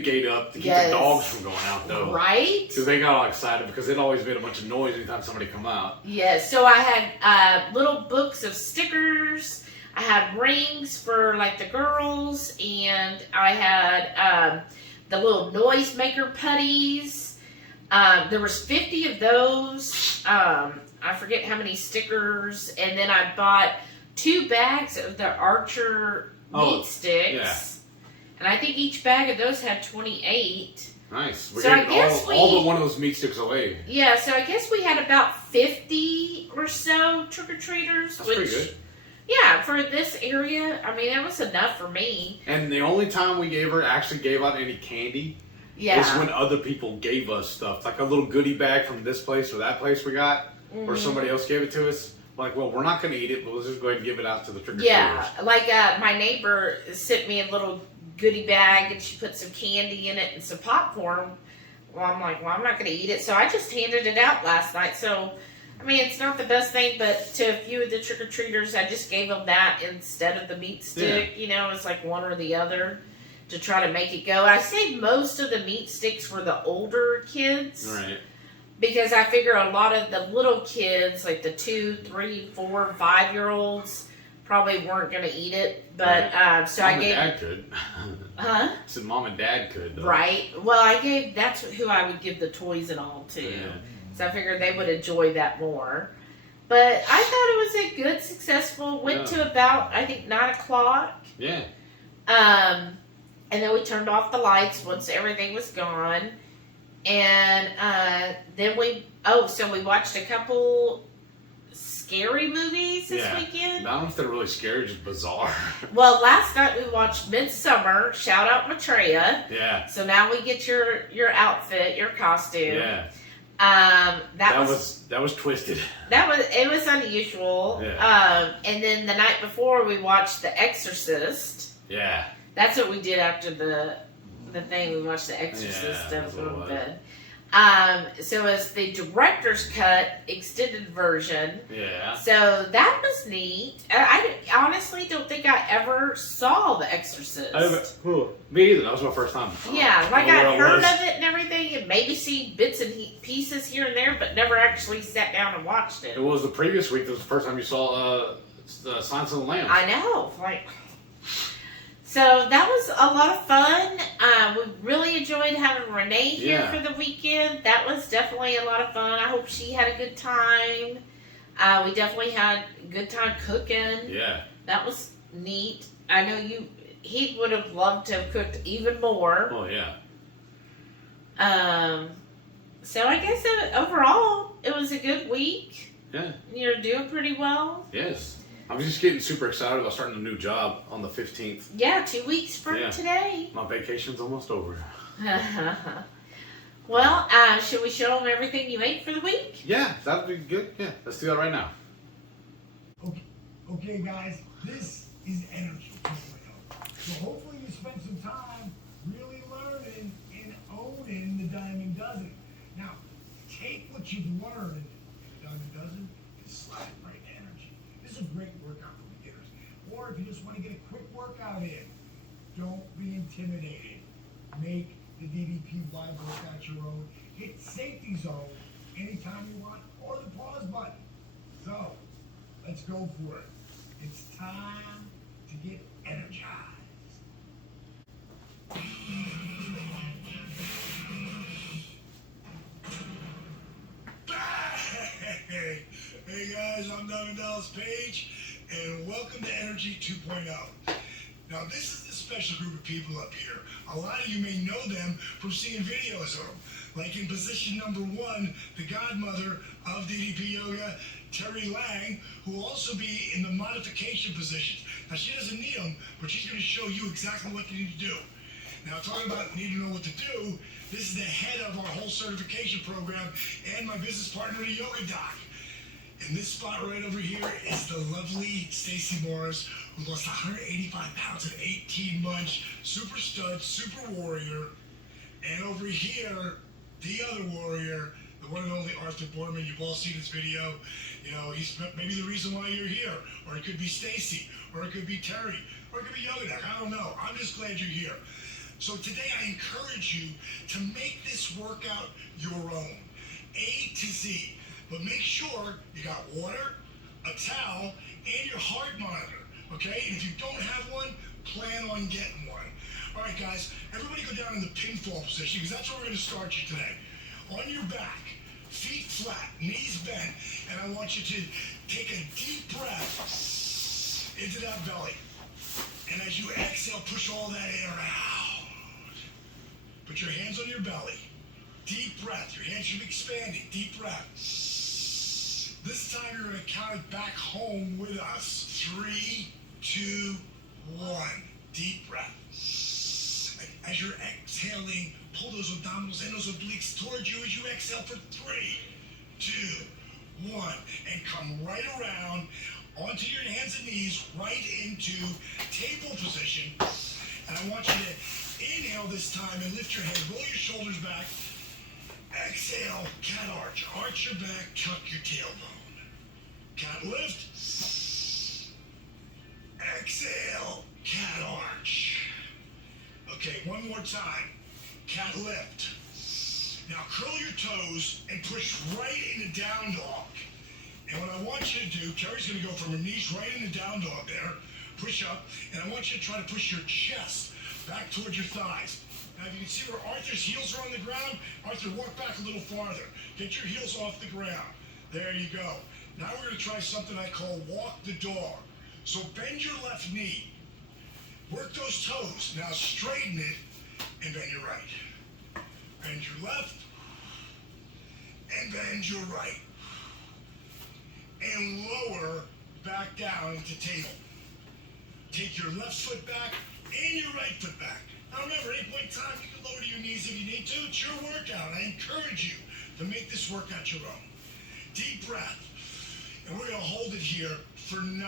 gate up to keep the dogs from going out, though. Right? Because they got all excited because it always made a bunch of noise anytime somebody come out. Yes. So I had little books of stickers. I had rings for like the girls, and I had the little noise maker putties. There was 50 of those. I forget how many stickers, and then I bought 2 bags of the Archer meat sticks, and I think each bag of those had 28. Nice. We're getting all but one of those meat sticks away. Yeah, so I guess we had about 50 or so trick-or-treaters. That's pretty good. Yeah, for this area, I mean, that was enough for me. And the only time we actually gave out any candy is when other people gave us stuff, like a little goodie bag from this place or that place we got. Or somebody else gave it to us. Like, well, we're not going to eat it, but let's just go ahead and give it out to the trick-or-treaters. Yeah, like my neighbor sent me a little goodie bag, and she put some candy in it and some popcorn. Well, I'm like, well, I'm not going to eat it, so I just handed it out last night. So, I mean, it's not the best thing, but to a few of the trick-or-treaters, I just gave them that instead of the meat stick. It's like one or the other to try to make it go. I say most of the meat sticks were the older kids. Right. Because I figure a lot of the little kids, like the 2, 3, 4, 5-year-olds, probably weren't going to eat it. But so Mom I gave. Mom and Dad could. Huh? So Mom and Dad could. Though. Right. Well, that's who I would give the toys and all to. Yeah. So I figured they would enjoy that more. But I thought it was a good, successful, went to about, I think, 9 o'clock. Yeah. And then we turned off the lights once everything was gone. And then so we watched a couple scary movies this weekend. I don't know if they're really scary, just bizarre. Well, last night we watched Midsummer. Shout out Maitreya. Yeah. So now we get your outfit, your costume. Yeah. That was twisted. It was unusual. Yeah. And then the night before we watched The Exorcist. Yeah. That's what we did after the thing. We watched The Exorcist that's what it in was. bed. So it's the director's cut extended version. Yeah. So that was neat. I honestly don't think I ever saw The Exorcist. Me either. That was my first time. Yeah, like I I'd heard of it and everything, and maybe seen bits and pieces here and there, but never actually sat down and watched it. It was the previous week. That was the first time you saw the Silence of the Lambs. I know, So that was a lot of fun. We really enjoyed having Renee here for the weekend. That was definitely a lot of fun. I hope she had a good time. We definitely had a good time cooking. Yeah. That was neat. I know he would have loved to have cooked even more. Oh, yeah. So I guess overall, it was a good week. Yeah. You're doing pretty well. Yes. I'm just getting super excited about starting a new job on the 15th. Yeah, 2 weeks from today. My vacation's almost over. Well, should we show them everything you ate for the week? Yeah, that would be good. Yeah, let's do that right now. Okay, guys, this is Energy 2.0. So hopefully you spent some time really learning and owning the Diamond Dozen. Now, take what you've learned in the Diamond Dozen and slide it right into Energy. This is a great workout for beginners. Or if you just want to get a quick workout in, don't be intimidated. Make the DDPY workout your own. Hit safety zone anytime you want, or the pause button. So, let's go for it. It's time to get energized. Hey guys, I'm Diamond Dallas Page, and welcome to Energy 2.0. Now this is the special group of people up here. A lot of you may know them from seeing videos of them. Like in position number 1, the godmother of DDP Yoga, Terry Lang, who will also be in the modification positions. Now she doesn't need them, but she's going to show you exactly what you need to do. Now talking about need to know what to do, this is the head of our whole certification program and my business partner, the Yoga Doc. And this spot right over here is the lovely Stacy Morris, who lost 185 pounds in 18 months, super stud, super warrior. And over here, the other warrior, the one and only Arthur Borman. You've all seen his video. You know, he's maybe the reason why you're here. Or it could be Stacy, or it could be Terry, or it could be Yoga Doc. I don't know. I'm just glad you're here. So today I encourage you to make this workout your own, A to Z. But make sure you got water, a towel, and your heart monitor, okay? And if you don't have one, plan on getting one. All right, guys, everybody go down in the pinfall position, because that's where we're going to start you today. On your back, feet flat, knees bent, and I want you to take a deep breath into that belly. And as you exhale, push all that air out. Put your hands on your belly. Deep breath. Your hands should be expanding. Deep breath. This time you're going to count it back home with us. 3, 2, 1. Deep breath. As you're exhaling, pull those abdominals and those obliques towards you as you exhale for 3, 2, 1. And come right around onto your hands and knees, right into table position. And I want you to inhale this time and lift your head. Roll your shoulders back. Exhale, cat arch. Arch your back, tuck your tailbone. Cat lift. Exhale, cat arch. Okay, one more time. Cat lift. Now curl your toes and push right into down dog. And what I want you to do, Terry's going to go from her knees right into down dog there. Push up. And I want you to try to push your chest back towards your thighs. Now, if you can see where Arthur's heels are on the ground, Arthur, walk back a little farther. Get your heels off the ground. There you go. Now we're going to try something I call walk the dog. So bend your left knee. Work those toes. Now straighten it and bend your right. Bend your left and bend your right. And lower back down into table. Take your left foot back and your right foot back. Now remember, at any point in time, you can lower to your knees if you need to. It's your workout. I encourage you to make this workout your own. Deep breath. And we're going to hold it here for 9,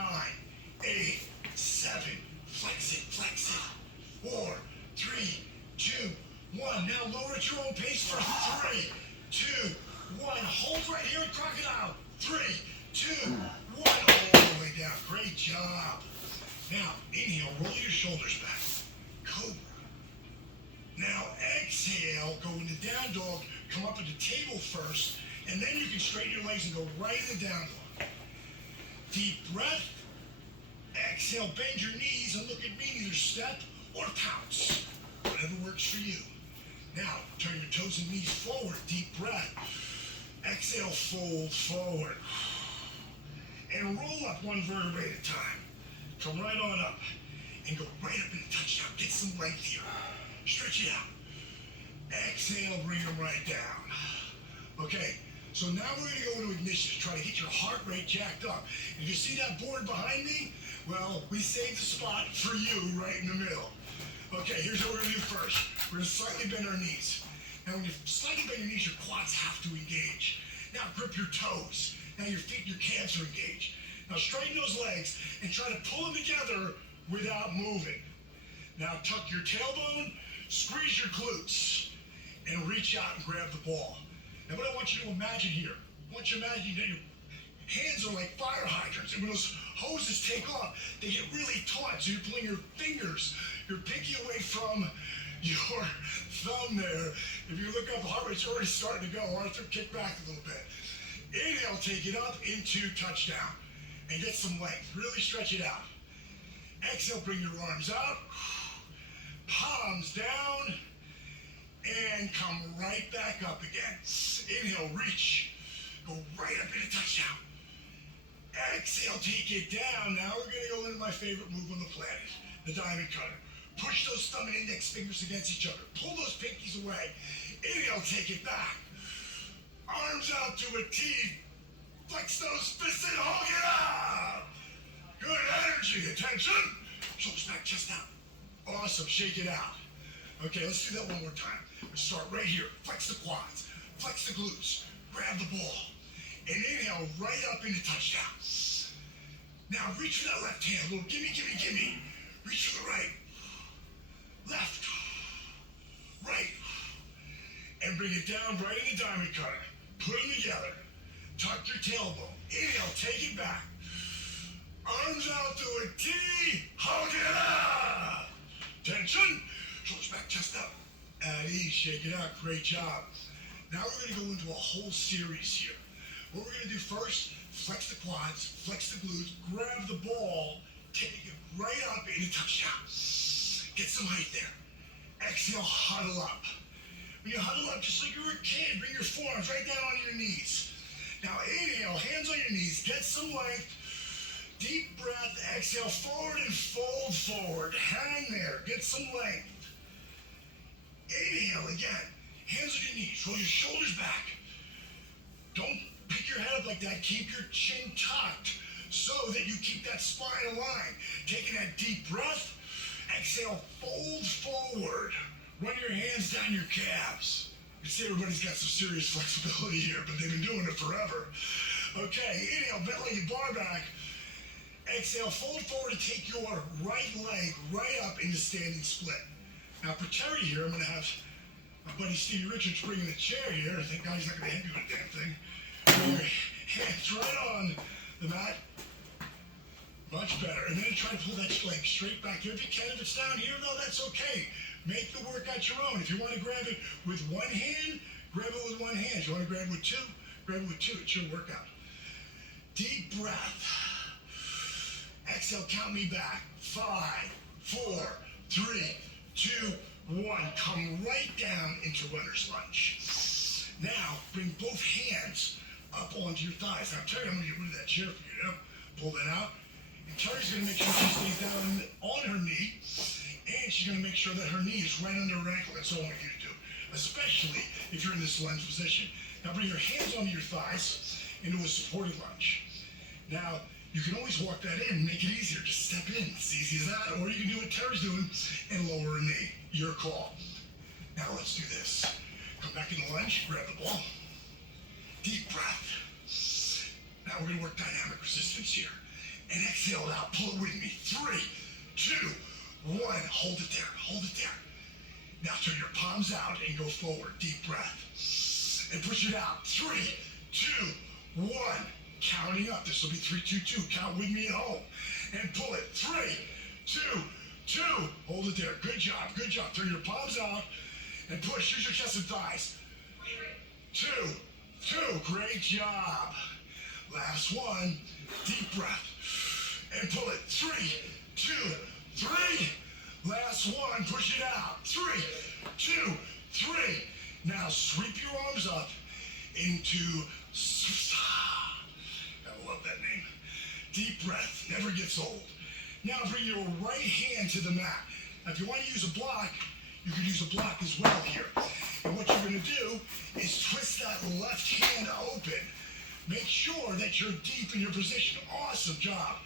8, 7. Flex it. 4, 3, 2, 1. Now lower at your own pace for 3, 2, 1. Hold right here at crocodile. 3, 2, 1. All the way down. Great job. Now, inhale, roll your shoulders back. Cobra. Now, exhale, go into down dog, come up at the table first, and then you can straighten your legs and go right in the down dog. Deep breath. Exhale, bend your knees and look at me, either step or pounce. Whatever works for you. Now, turn your toes and knees forward. Deep breath. Exhale, fold forward. And roll up one vertebrae at a time. Come right on up and go right up in the touchdown. Get some length here. Stretch it out. Exhale, bring them right down. Okay, so now we're going to go into ignition. Try to get your heart rate jacked up. And you see that board behind me? Well, we saved the spot for you right in the middle. Okay, here's what we're going to do first. We're going to slightly bend our knees. Now, when you slightly bend your knees, your quads have to engage. Now, grip your toes. Now, your feet and your calves are engaged. Now, straighten those legs and try to pull them together without moving. Now, tuck your tailbone, squeeze your glutes, and reach out and grab the ball. Now, what I want you to imagine here, I want you to imagine that your hands are like fire hydrants, and when those hoses take off, they get really taut, so you're pulling your fingers, your pinky away from your thumb there. If you look up, the heart rate's already starting to go. Arthur, kick back a little bit. Inhale, take it up into touchdown, and get some length. Really stretch it out. Exhale, bring your arms out, palms down, and come right back up again. Inhale, reach, go right up into touchdown. Exhale, take it down. Now we're going to go into my favorite move on the planet, the diamond cutter. Push those thumb and index fingers against each other. Pull those pinkies away. Inhale, take it back. Arms out to a T. Flex those fists and hug it up. Good energy. Attention. Shoulders back, chest out. Awesome. Shake it out. Okay, let's do that one more time. We'll start right here. Flex the quads. Flex the glutes. Grab the ball. And inhale right up into touchdown. Now reach for that left hand. A little gimme. Reach for the right. Left. Right. And bring it down right in the diamond cutter. Put them together. Tuck your tailbone. Inhale, take it back. Arms out to a T. Hug it up. Tension. Shoulders back, chest up. At ease. Shake it out. Great job. Now we're going to go into a whole series here. What we're going to do first, flex the quads, flex the glutes, grab the ball, take it right up into touchdown. Get some height there. Exhale, huddle up. When you huddle up, just like you're a kid, bring your forearms right down on your knees. Now inhale, hands on your knees, get some length. Deep breath, exhale, forward and fold forward. Hang there, get some length. Inhale again, hands on your knees, roll your shoulders back. Don't pick your head up like that, keep your chin tucked so that you keep that spine aligned. Taking that deep breath, exhale, fold forward. Run your hands down your calves. You see everybody's got some serious flexibility here, but they've been doing it forever. Okay, inhale, bent like your bar back. Exhale, fold forward and take your right leg right up into standing split. Now for Terry here, I'm going to have my buddy Stevie Richards bringing the chair here. Thank God he's not going to hit me with a damn thing. Bring your hands right on the mat. Much better. And then try to pull that leg straight back here. If you can, if it's down here, though, that's okay. Make the workout your own. If you want to grab it with one hand, grab it with one hand. If you want to grab it with two, grab it with two. It's your workout. Deep breath. Exhale, count me back. 5, 4, 3, 2, one. Come right down into runner's lunge. Now, bring both hands up onto your thighs. Now, Terry, I'm going to get rid of that chair for you now. Pull that out. And Terry's going to make sure she stays down on her knee. And she's going to make sure that her knee is right under her ankle. That's all I want you to do. Especially if you're in this lunge position. Now, bring your hands onto your thighs into a supported lunge. Now, you can always walk that in and make it easier. Just step in. It's easy as that. Or you can do what Terry's doing and lower a knee. Your call. Now, let's do this. Come back in the lunge. Grab the ball. Deep breath. Now we're going to work dynamic resistance here. And exhale it out. Pull it with me. 3, 2, 1. Hold it there. Hold it there. Now turn your palms out and go forward. Deep breath. And push it out. 3, 2, 1. Counting up. This will be 3, 2, 2. Count with me at home. And pull it. 3, 2, 2. Hold it there. Good job. Good job. Turn your palms out and push. Use your chest and thighs. 2, 2. Great job. Last one. Deep breath. And pull it. 3, 2, 3. Last one. Push it out. 3, 2, 3. Now sweep your arms up into I love that name. Deep breath. Never gets old. Now bring your right hand to the mat. Now if you want to use a block, you can use a block as well here. And what you're going to do is twist that left hand open. Make sure that you're deep in your position. Awesome job.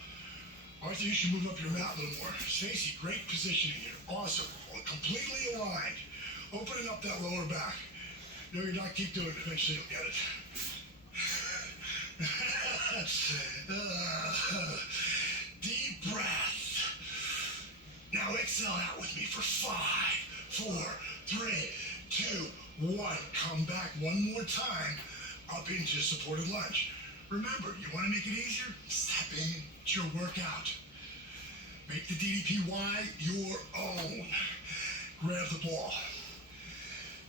Arthur, you should move up your mat a little more. Stacy, great positioning here. Awesome. Completely aligned. Opening up that lower back. No, you're not. Keep doing it. Eventually you'll get it. Deep breath. Now exhale out with me for 5, 4, 3, 2, 1. Come back one more time up into supported lunge. Remember, you want to make it easier? Step in. It's your workout. Make the DDPY your own. Grab the ball.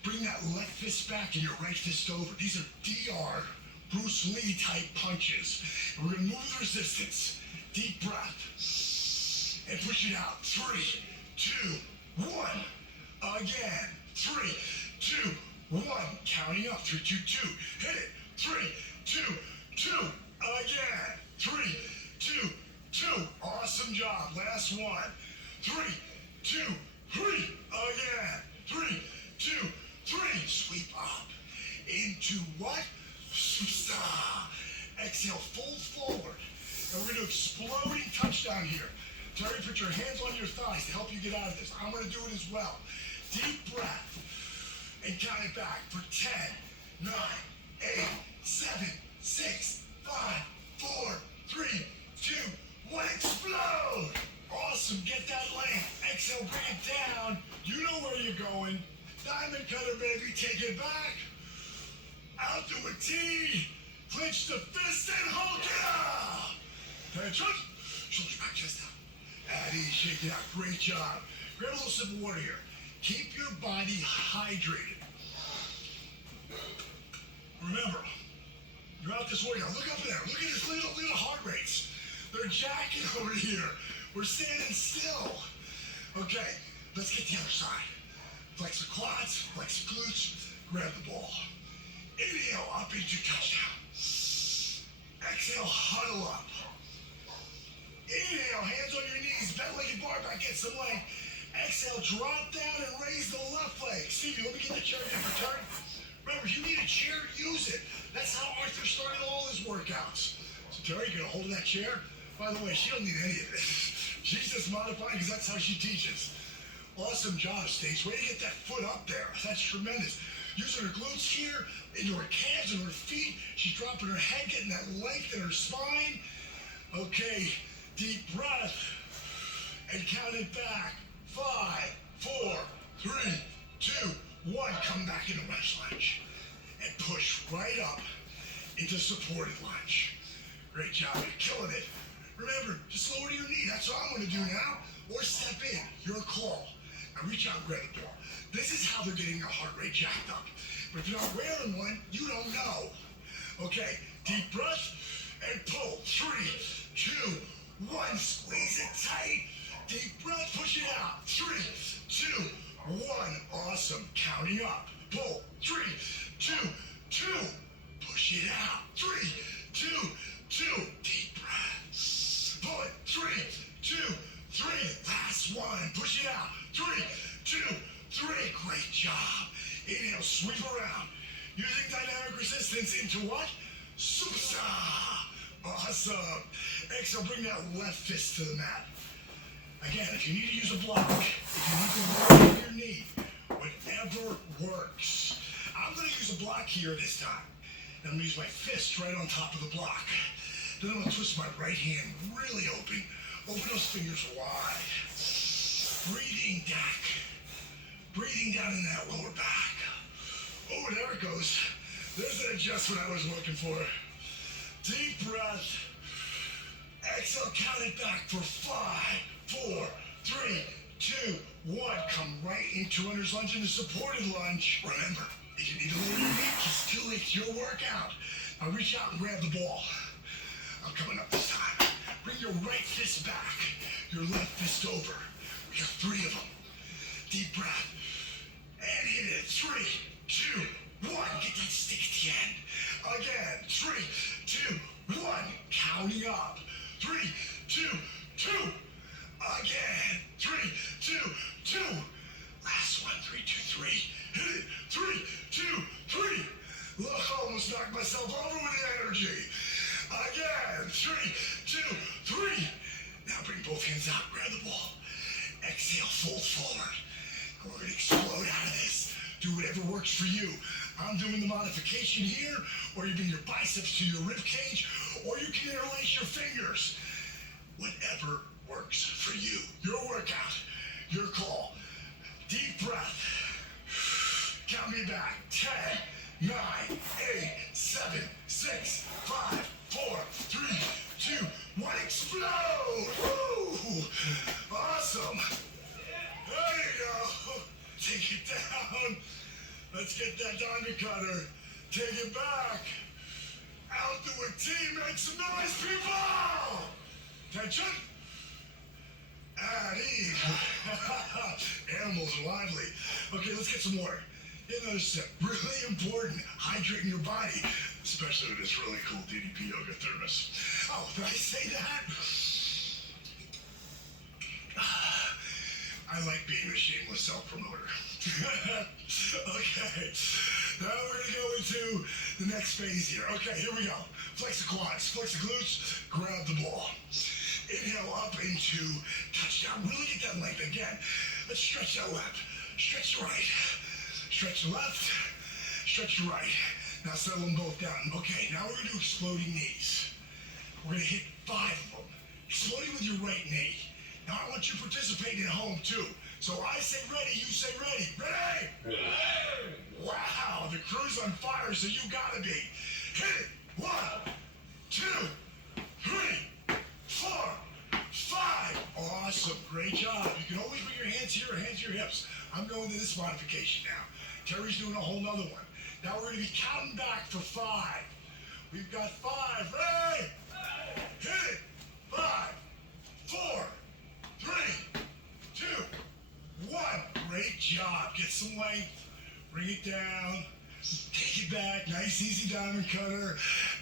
Bring that left fist back and your right fist over. These are DR Bruce Lee type punches. And we're going to move the resistance. Deep breath. And push it out. 3, 2, 1. Again. 3, 2, 1. Counting up. 3, 2, 2. Hit it. 3, 2, 2. Again. 3, 2, 2. Awesome job. Last one. 3, 2, 3. Again. 3, 2, 3. Sweep up. Into what? Exhale. Fold forward. And we're going to exploding touchdown here. Terry, put your hands on your thighs to help you get out of this. I'm going to do it as well. Deep breath. And count it back for 10, 9, 8, 7, 6, 5, 4, 3, 2, 1. Explode. Awesome. Get that length. Exhale. Bring it down. You know where you're going. Diamond cutter, baby. Take it back. Out to a T. Clinch the fist and hold it out. Shoulders back, chest out. At ease, shake it out. Great job. Grab a little sip of water here. Keep your body hydrated. Remember, you're out this workout. Look up there. Look at this little heart rates. They're jacking over here. We're standing still. Okay, let's get the other side. Flex the quads, flex the glutes, grab the ball. Inhale up into touchdown. Exhale, huddle up. Inhale, hands on your knees, bent-legged bar back, get some length. Exhale, drop down and raise the left leg. Stevie, let me get the chair down for Terry. Remember, if you need a chair, use it. That's how Arthur started all his workouts. So Terry, you gonna hold that chair? By the way, she don't need any of this. She's just modifying because that's how she teaches. Awesome job, Stace. Way to get that foot up there. That's tremendous. Using her glutes here, into her calves and her feet. She's dropping her head, getting that length in her spine. Okay, deep breath. And count it back. 5, 4, 3, 2, 1. Come back into lunge. And push right up into supported lunge. Great job. You're killing it. Remember, just lower to your knee. That's what I'm going to do now. Or step in. Your call. Now reach out and grab the ball. This is how they're getting your heart rate jacked up. But if you're not wearing one, you don't know. Okay, deep breath and pull. 3, 2, 1. Squeeze it tight. Deep breath, push it out. 3, 2, 1. Awesome. Counting up. Pull. 3, 2, 2. Push it out. 3, 2, 2. Deep breath. Pull it. 3, 2, 3. Last one. Push it out. 3, 2, 3. Great job. Inhale. Sweep around. Using dynamic resistance into what? Superstar. Awesome. Exhale. Bring that left fist to the mat. Again, if you need to use a block, if you need to work on your knee, whatever works. I'm going to use a block here this time. And I'm going to use my fist right on top of the block. Then I'm going to twist my right hand really open. Open those fingers wide. Breathing back. Breathing down in that lower back. Oh, there it goes. There's that adjustment I was looking for. Deep breath. Exhale, count it back for 5, 4, 3, 2, 1. Come right into runner's lunge and a supported lunge. Remember, if you need to lower your knee, just do it. It's your workout. Now reach out and grab the ball. I'm coming up this time. Bring your right fist back. Your left fist over. We got 3 of them. Deep breath. And hit it. 3, 2, 1. Get that stick at the end. Again. 3, 2, 1. Counting up. 3, 2, 2. Again. 3, 2, 2. Last one. 3, 2, 3. Hit it. 3, 2, 3. Look, I almost knocked myself over with the energy. Again. 3, 2, 3. Now bring both hands out. Grab the ball. Exhale. Fold forward. We're going to explode out of this. Do whatever works for you. I'm doing the modification here, or you bring your biceps to your rib cage, or you can interlace your fingers. Whatever works for you. Your workout. Your call. Deep breath. Count me back. 10, 9, 8, 7, 6, 5, 4, 3, 2, 1. Explode! Woo! Awesome. There you go. Take it down. Let's get that diamond cutter. Take it back. Out to a T. Make some noise, people! Tension. And eat. Animals are lively. Okay, let's get some water. Get another sip. Really important. Hydrating your body. Especially with this really cool DDP yoga thermos. Oh, did I say that? I like being a shameless self-promoter. Okay, now we're going to go into the next phase here. Okay, here we go. Flex the quads, flex the glutes, grab the ball. Inhale up into touchdown. Really get that length again. Let's stretch that left. Stretch the right. Stretch the left. Stretch the right. Now settle them both down. Okay, now we're going to do exploding knees. We're going to hit 5 of them. Exploding with your right knee. Now I want you participating at home too. So I say ready, you say ready. Ready? Ready! Wow, the crew's on fire, so you gotta be. Hit it. 1, 2, 3, 4, 5. Awesome, great job. You can always bring your hands here or hands to your hips. I'm going to this modification now. Terry's doing a whole nother one. Now we're gonna be counting back for 5. We've got 5. Ready? Hit it. 5, 4, 3, 2, 1. Great job. Get some length. Bring it down. Take it back. Nice, easy diamond cutter.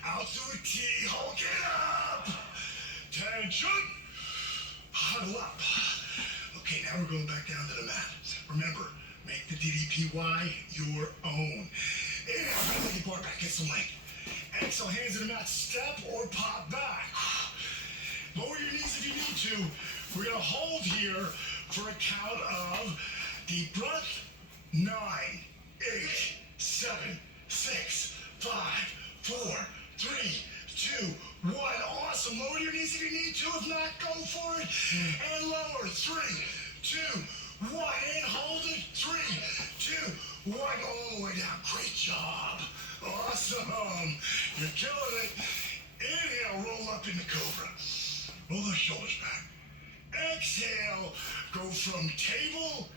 Out to a T. Hulk it up. Tension. Huddle up. Okay, now we're going back down to the mat. Remember, make the DDPY your own. And bring the bar back. Get some length. Exhale, hands to the mat. Step or pop back. Lower your knees if you need to. We're going to hold here for a count of deep breath. 9, 8, 7, 6, 5, 4, 3, 2, 1. Awesome. Lower your knees if you need to. If not, go for it. And lower. 3, 2, 1. And hold it. 3, 2, 1. All the way down. Great job. Awesome. You're killing it. Inhale. Roll up into cobra. Roll those shoulders back. Exhale, go from table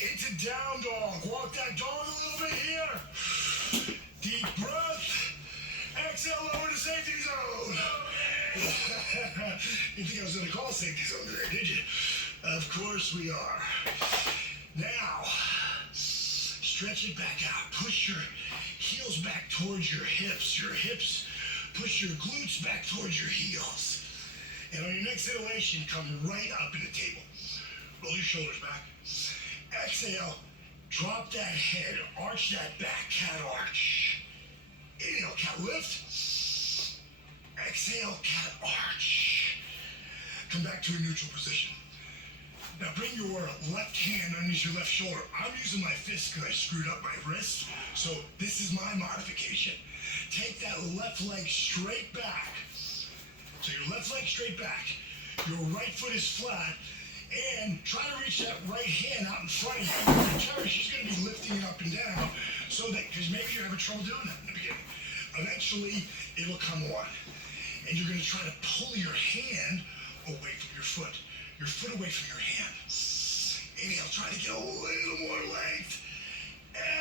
into down dog. Walk that dog a little bit here. Deep breath. Exhale, lower to safety zone. You think I was going to call safety zone today, did you? Of course we are. Now, stretch it back out. Push your heels back towards your hips. Your hips, push your glutes back towards your heels. And on your next inhalation, come right up in the table. Roll your shoulders back. Exhale, drop that head, arch that back, cat arch. Inhale, cat lift. Exhale, cat arch. Come back to a neutral position. Now bring your left hand underneath your left shoulder. I'm using my fist because I screwed up my wrist. So this is my modification. Take that left leg straight back. So your left leg straight back. Your right foot is flat. And try to reach that right hand out in front of you. Terry, she's going to be lifting it up and down so that, because maybe you're having trouble doing that in the beginning. Eventually, it'll come on. And you're going to try to pull your hand away from your foot away from your hand. Inhale, try to get a little more length.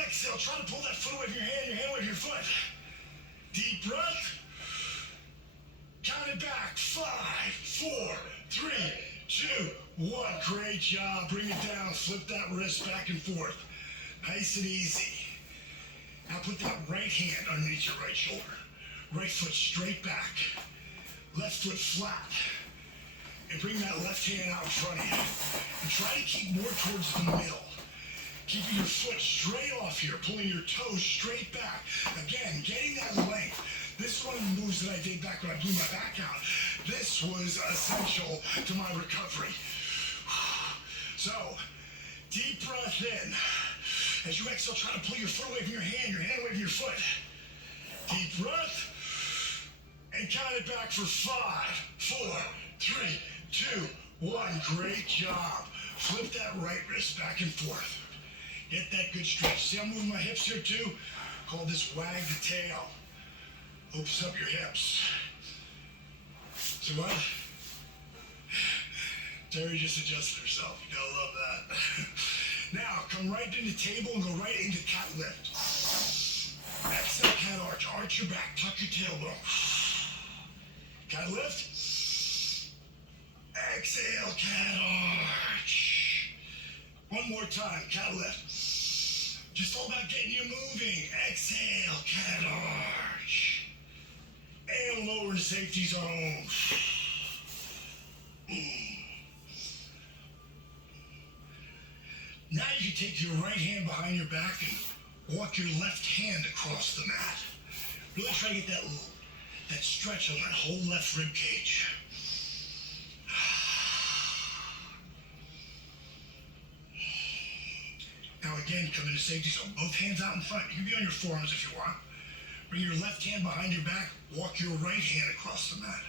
Exhale, try to pull that foot away from your hand away from your foot. Deep breath. Count it back. 5, 4, 3, 2, 1. Great job. Bring it down. Flip that wrist back and forth. Nice and easy. Now put that right hand underneath your right shoulder. Right foot straight back. Left foot flat. And bring that left hand out in front of you. And try to keep more towards the middle. Keeping your foot straight off here, pulling your toes straight back. Again, getting that length. This is one of the moves that I did back when I blew my back out. This was essential to my recovery. So, deep breath in. As you exhale, try to pull your foot away from your hand away from your foot. Deep breath. And count it back for 5, 4, 3, 2, 1. Great job. Flip that right wrist back and forth. Get that good stretch. See, I'm moving my hips here too. Call this wag the tail. Opens up your hips. So what? Terry just adjusted herself. You gotta love that. Now, come right into the table and go right into cat lift. Exhale, cat arch. Arch your back. Tuck your tailbone. Cat lift. Exhale, cat arch. One more time, cat lift. Just all about getting you moving. Exhale, cat arch. And lower the safety zone. Now you can take your right hand behind your back and walk your left hand across the mat. Really try to get that stretch on that whole left rib cage. Now again, come into safety zone. Both hands out in front. You can be on your forearms if you want. Bring your left hand behind your back. Walk your right hand across the mat.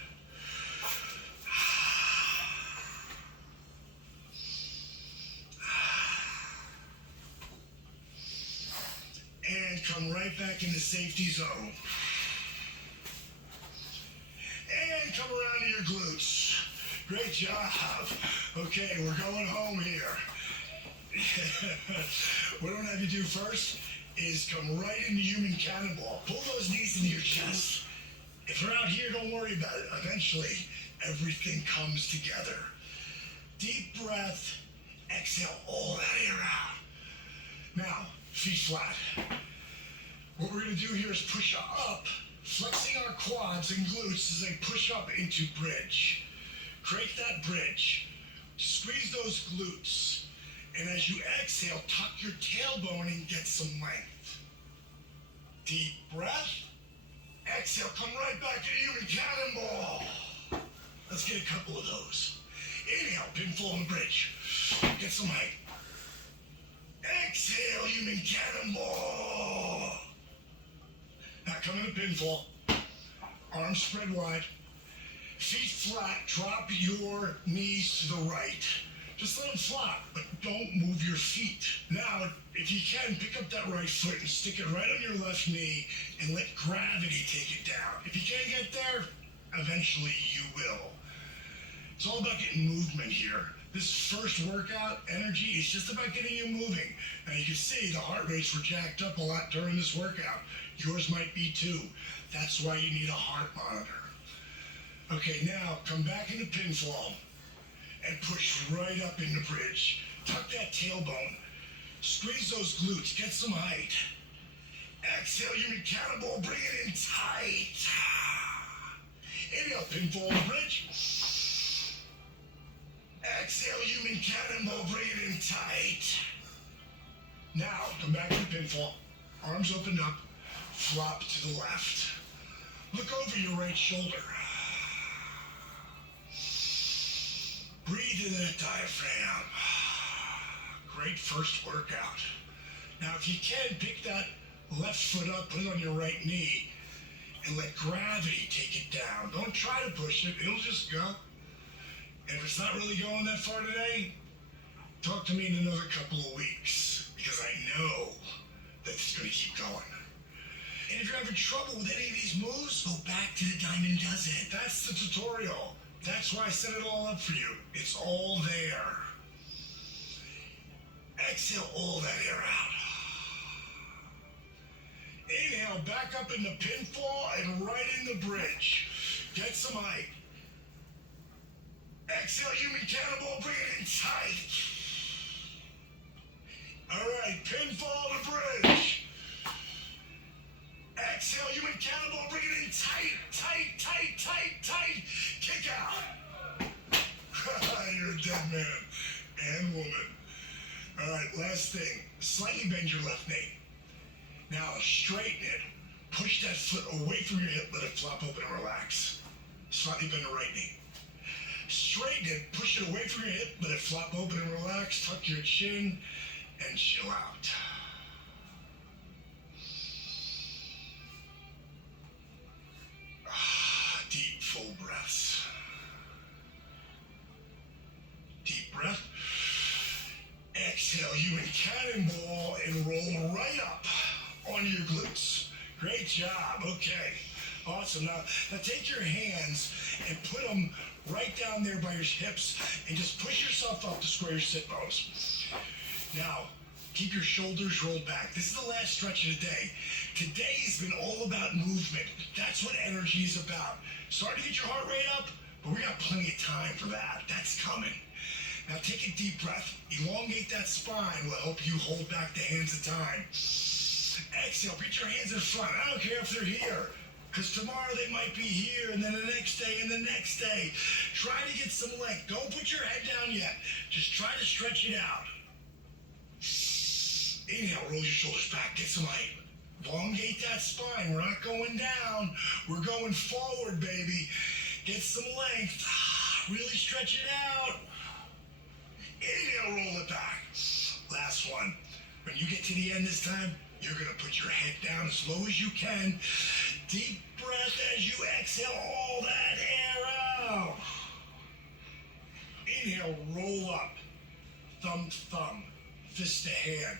And come right back into safety zone. And come around to your glutes. Great job. Okay, we're going home here. What I'm gonna have you do first is come right into human cannonball. Pull those knees into your chest. If they're out here, don't worry about it. Eventually, everything comes together. Deep breath. Exhale all that air out. Now, feet flat. What we're gonna do here is push up, flexing our quads and glutes as they push up into bridge. Create that bridge. Squeeze those glutes. And as you exhale, tuck your tailbone and get some length. Deep breath. Exhale, come right back to human cannonball. Let's get a couple of those. Inhale, pinfall on the bridge. Get some height. Exhale, human cannonball. Now come in a pinfall. Arms spread wide. Feet flat. Drop your knees to the right. Just let them flat, but don't move your feet. Now, if you can, pick up that right foot and stick it right on your left knee and let gravity take it down. If you can't get there, eventually you will. It's all about getting movement here. This first workout, energy, is just about getting you moving. Now you can see the heart rates were jacked up a lot during this workout. Yours might be too. That's why you need a heart monitor. Okay, now come back into pinfall and push right up in the bridge. Tuck that tailbone. Squeeze those glutes. Get some height. Exhale, human cannonball. Bring it in tight. Inhale, pinfall on the bridge. Exhale, human cannonball. Bring it in tight. Now, come back to the pinfall. Arms open up. Flop to the left. Look over your right shoulder. Breathe into that diaphragm. Great first workout. Now, if you can, pick that left foot up, put it on your right knee, and let gravity take it down. Don't try to push it. It'll just go. And if it's not really going that far today, talk to me in another couple of weeks, because I know that it's going to keep going. And if you're having trouble with any of these moves, go back to the Diamond Does It. That's the tutorial. That's why I set it all up for you. It's all there. Exhale all that air out. Inhale, back up in the pinfall and right in the bridge. Get some height. Exhale, human cannonball, bring it in tight. All right, pinfall to bridge. Exhale, human cannonball, bring it in tight, tight, tight, tight, tight. Kick out. You're a dead man and woman. All right, last thing. Slightly bend your left knee. Now straighten it. Push that foot away from your hip. Let it flop open and relax. Slightly bend the right knee. Straighten it. Push it away from your hip. Let it flop open and relax. Tuck your chin and chill out. Deep, full breaths. Deep breath. Exhale, you in cannonball and roll right up on your glutes. Great job. Okay. Awesome. Now take your hands and put them right down there by your hips and just push yourself up to square your sit bones. Now, keep your shoulders rolled back. This is the last stretch of the day. Today's been all about movement. That's what energy is about. Starting to get your heart rate up, but we got plenty of time for that. That's coming. Now take a deep breath. Elongate that spine. Will help you hold back the hands of time. Exhale. Put your hands in front. I don't care if they're here, because tomorrow they might be here, and then the next day, and the next day. Try to get some length. Don't put your head down yet. Just try to stretch it out. Inhale. Roll your shoulders back. Get some height. Elongate that spine. We're not going down. We're going forward, baby. Get some length. Really stretch it out. Inhale, roll it back. Last one. When you get to the end this time, you're going to put your head down as low as you can. Deep breath as you exhale all that air out. Inhale, roll up. Thumb to thumb. Fist to hand.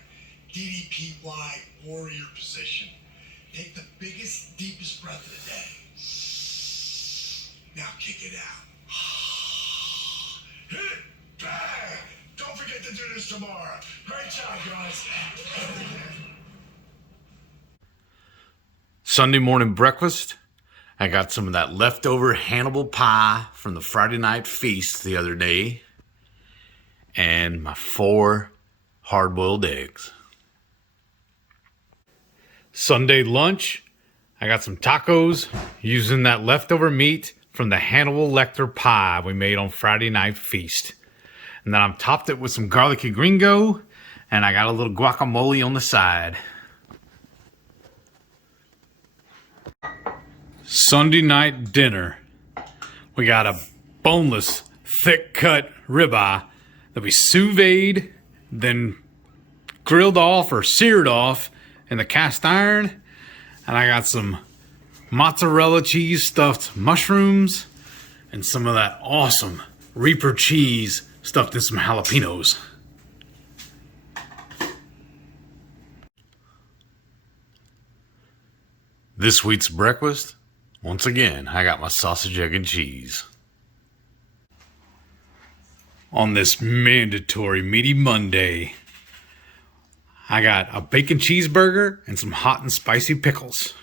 DDPY, warrior position. Take the biggest, deepest breath of the day. Now kick it out. Hit, bang! Don't forget to do this tomorrow. Great job, guys. Sunday morning breakfast. I got some of that leftover Hannibal pie from the Friday night feast the other day. And my 4 hard-boiled eggs. Sunday lunch, I got some tacos using that leftover meat from the Hannibal Lecter pie we made on Friday night feast. And then I'm topped it with some garlicky gringo, and I got a little guacamole on the side. Sunday night dinner. We got a boneless, thick-cut ribeye that we sous vide, then grilled off or seared off in the cast iron. And I got some mozzarella cheese stuffed mushrooms and some of that awesome Reaper cheese stuffed in some jalapenos. This week's breakfast, once again, I got my sausage, egg, and cheese. On this mandatory meaty Monday, I got a bacon cheeseburger and some hot and spicy pickles.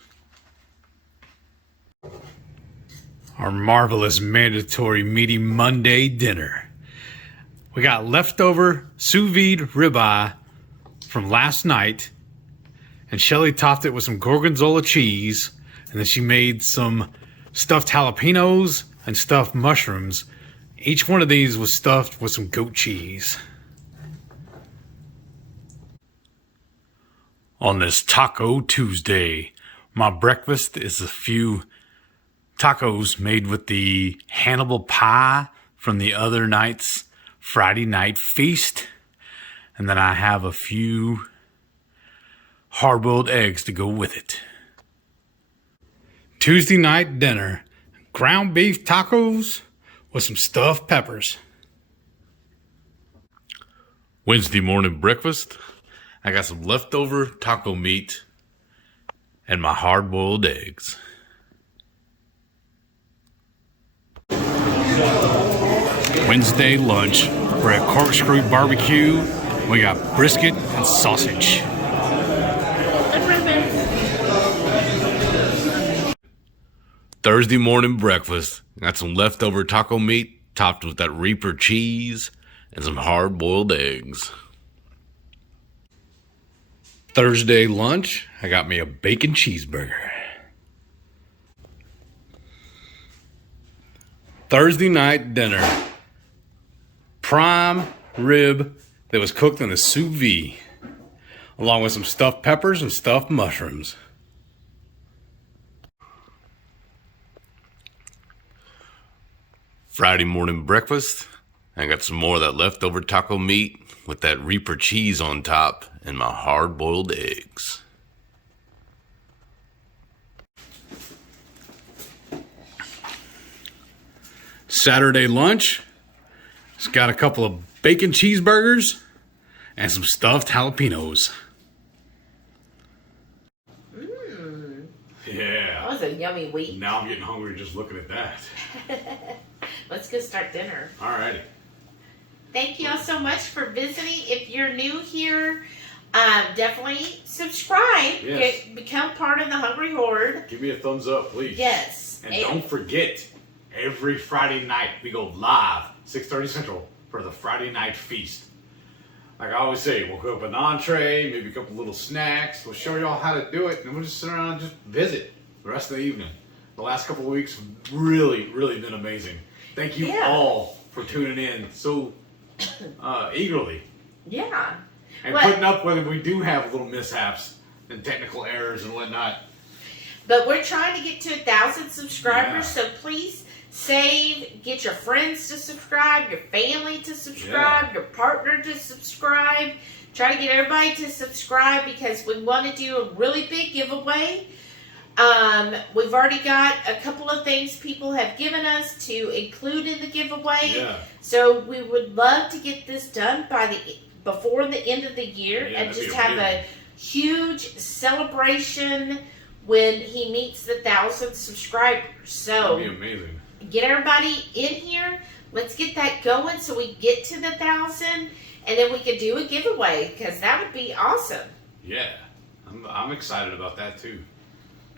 Our marvelous mandatory meaty Monday dinner. We got leftover sous vide ribeye from last night, and Shelly topped it with some gorgonzola cheese, and then she made some stuffed jalapenos and stuffed mushrooms. Each one of these was stuffed with some goat cheese. On this Taco Tuesday, my breakfast is a few tacos made with the Hannibal pie from the other night's Friday night feast. And then I have a few hard-boiled eggs to go with it. Tuesday night dinner, ground beef tacos with some stuffed peppers. Wednesday morning breakfast, I got some leftover taco meat and my hard-boiled eggs. Wednesday lunch, we're at Corkscrew Barbecue. We got brisket and sausage. Thursday morning breakfast, got some leftover taco meat topped with that Reaper cheese and some hard-boiled eggs. Thursday lunch, I got me a bacon cheeseburger. Thursday night dinner, prime rib that was cooked in a sous vide, along with some stuffed peppers and stuffed mushrooms. Friday morning breakfast, I got some more of that leftover taco meat with that Reaper cheese on top and my hard-boiled eggs. Saturday lunch, it's got a couple of bacon cheeseburgers and some stuffed jalapenos. Yeah. That was a yummy week. Now I'm getting hungry just looking at that. Let's go start dinner. Alrighty. Thank you all so much for visiting. If you're new here, definitely subscribe. Yes. Become part of the Hungry Horde. Give me a thumbs up, please. Yes. And don't forget, every Friday night we go live, 6:30 Central, for the Friday night feast. Like I always say, we'll cook up an entree, maybe a couple little snacks. We'll show y'all how to do it, and we'll just sit around and just visit the rest of the evening. The last couple of weeks have really, really been amazing. Thank you all for tuning in so eagerly. Yeah. And putting up with it. We do have little mishaps and technical errors and whatnot. But we're trying to get to 1,000 subscribers, so please save, get your friends to subscribe, your family to subscribe, your partner to subscribe. Try to get everybody to subscribe because we want to do a really big giveaway. We've already got a couple of things people have given us to include in the giveaway. Yeah. So we would love to get this done before the end of the year and just have a huge celebration when he meets the 1,000 subscribers. So that'd be amazing. Get everybody in here. Let's get that going so we get to the 1,000, and then we could do a giveaway because that would be awesome. Yeah, I'm excited about that too.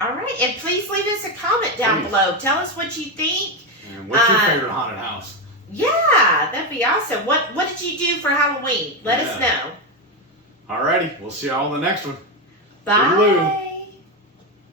All right, and please leave us a comment down below. Tell us what you think. And what's your favorite haunted house? Yeah, that'd be awesome. What did you do for Halloween? Let us know. Alrighty, we'll see y'all in the next one. Bye.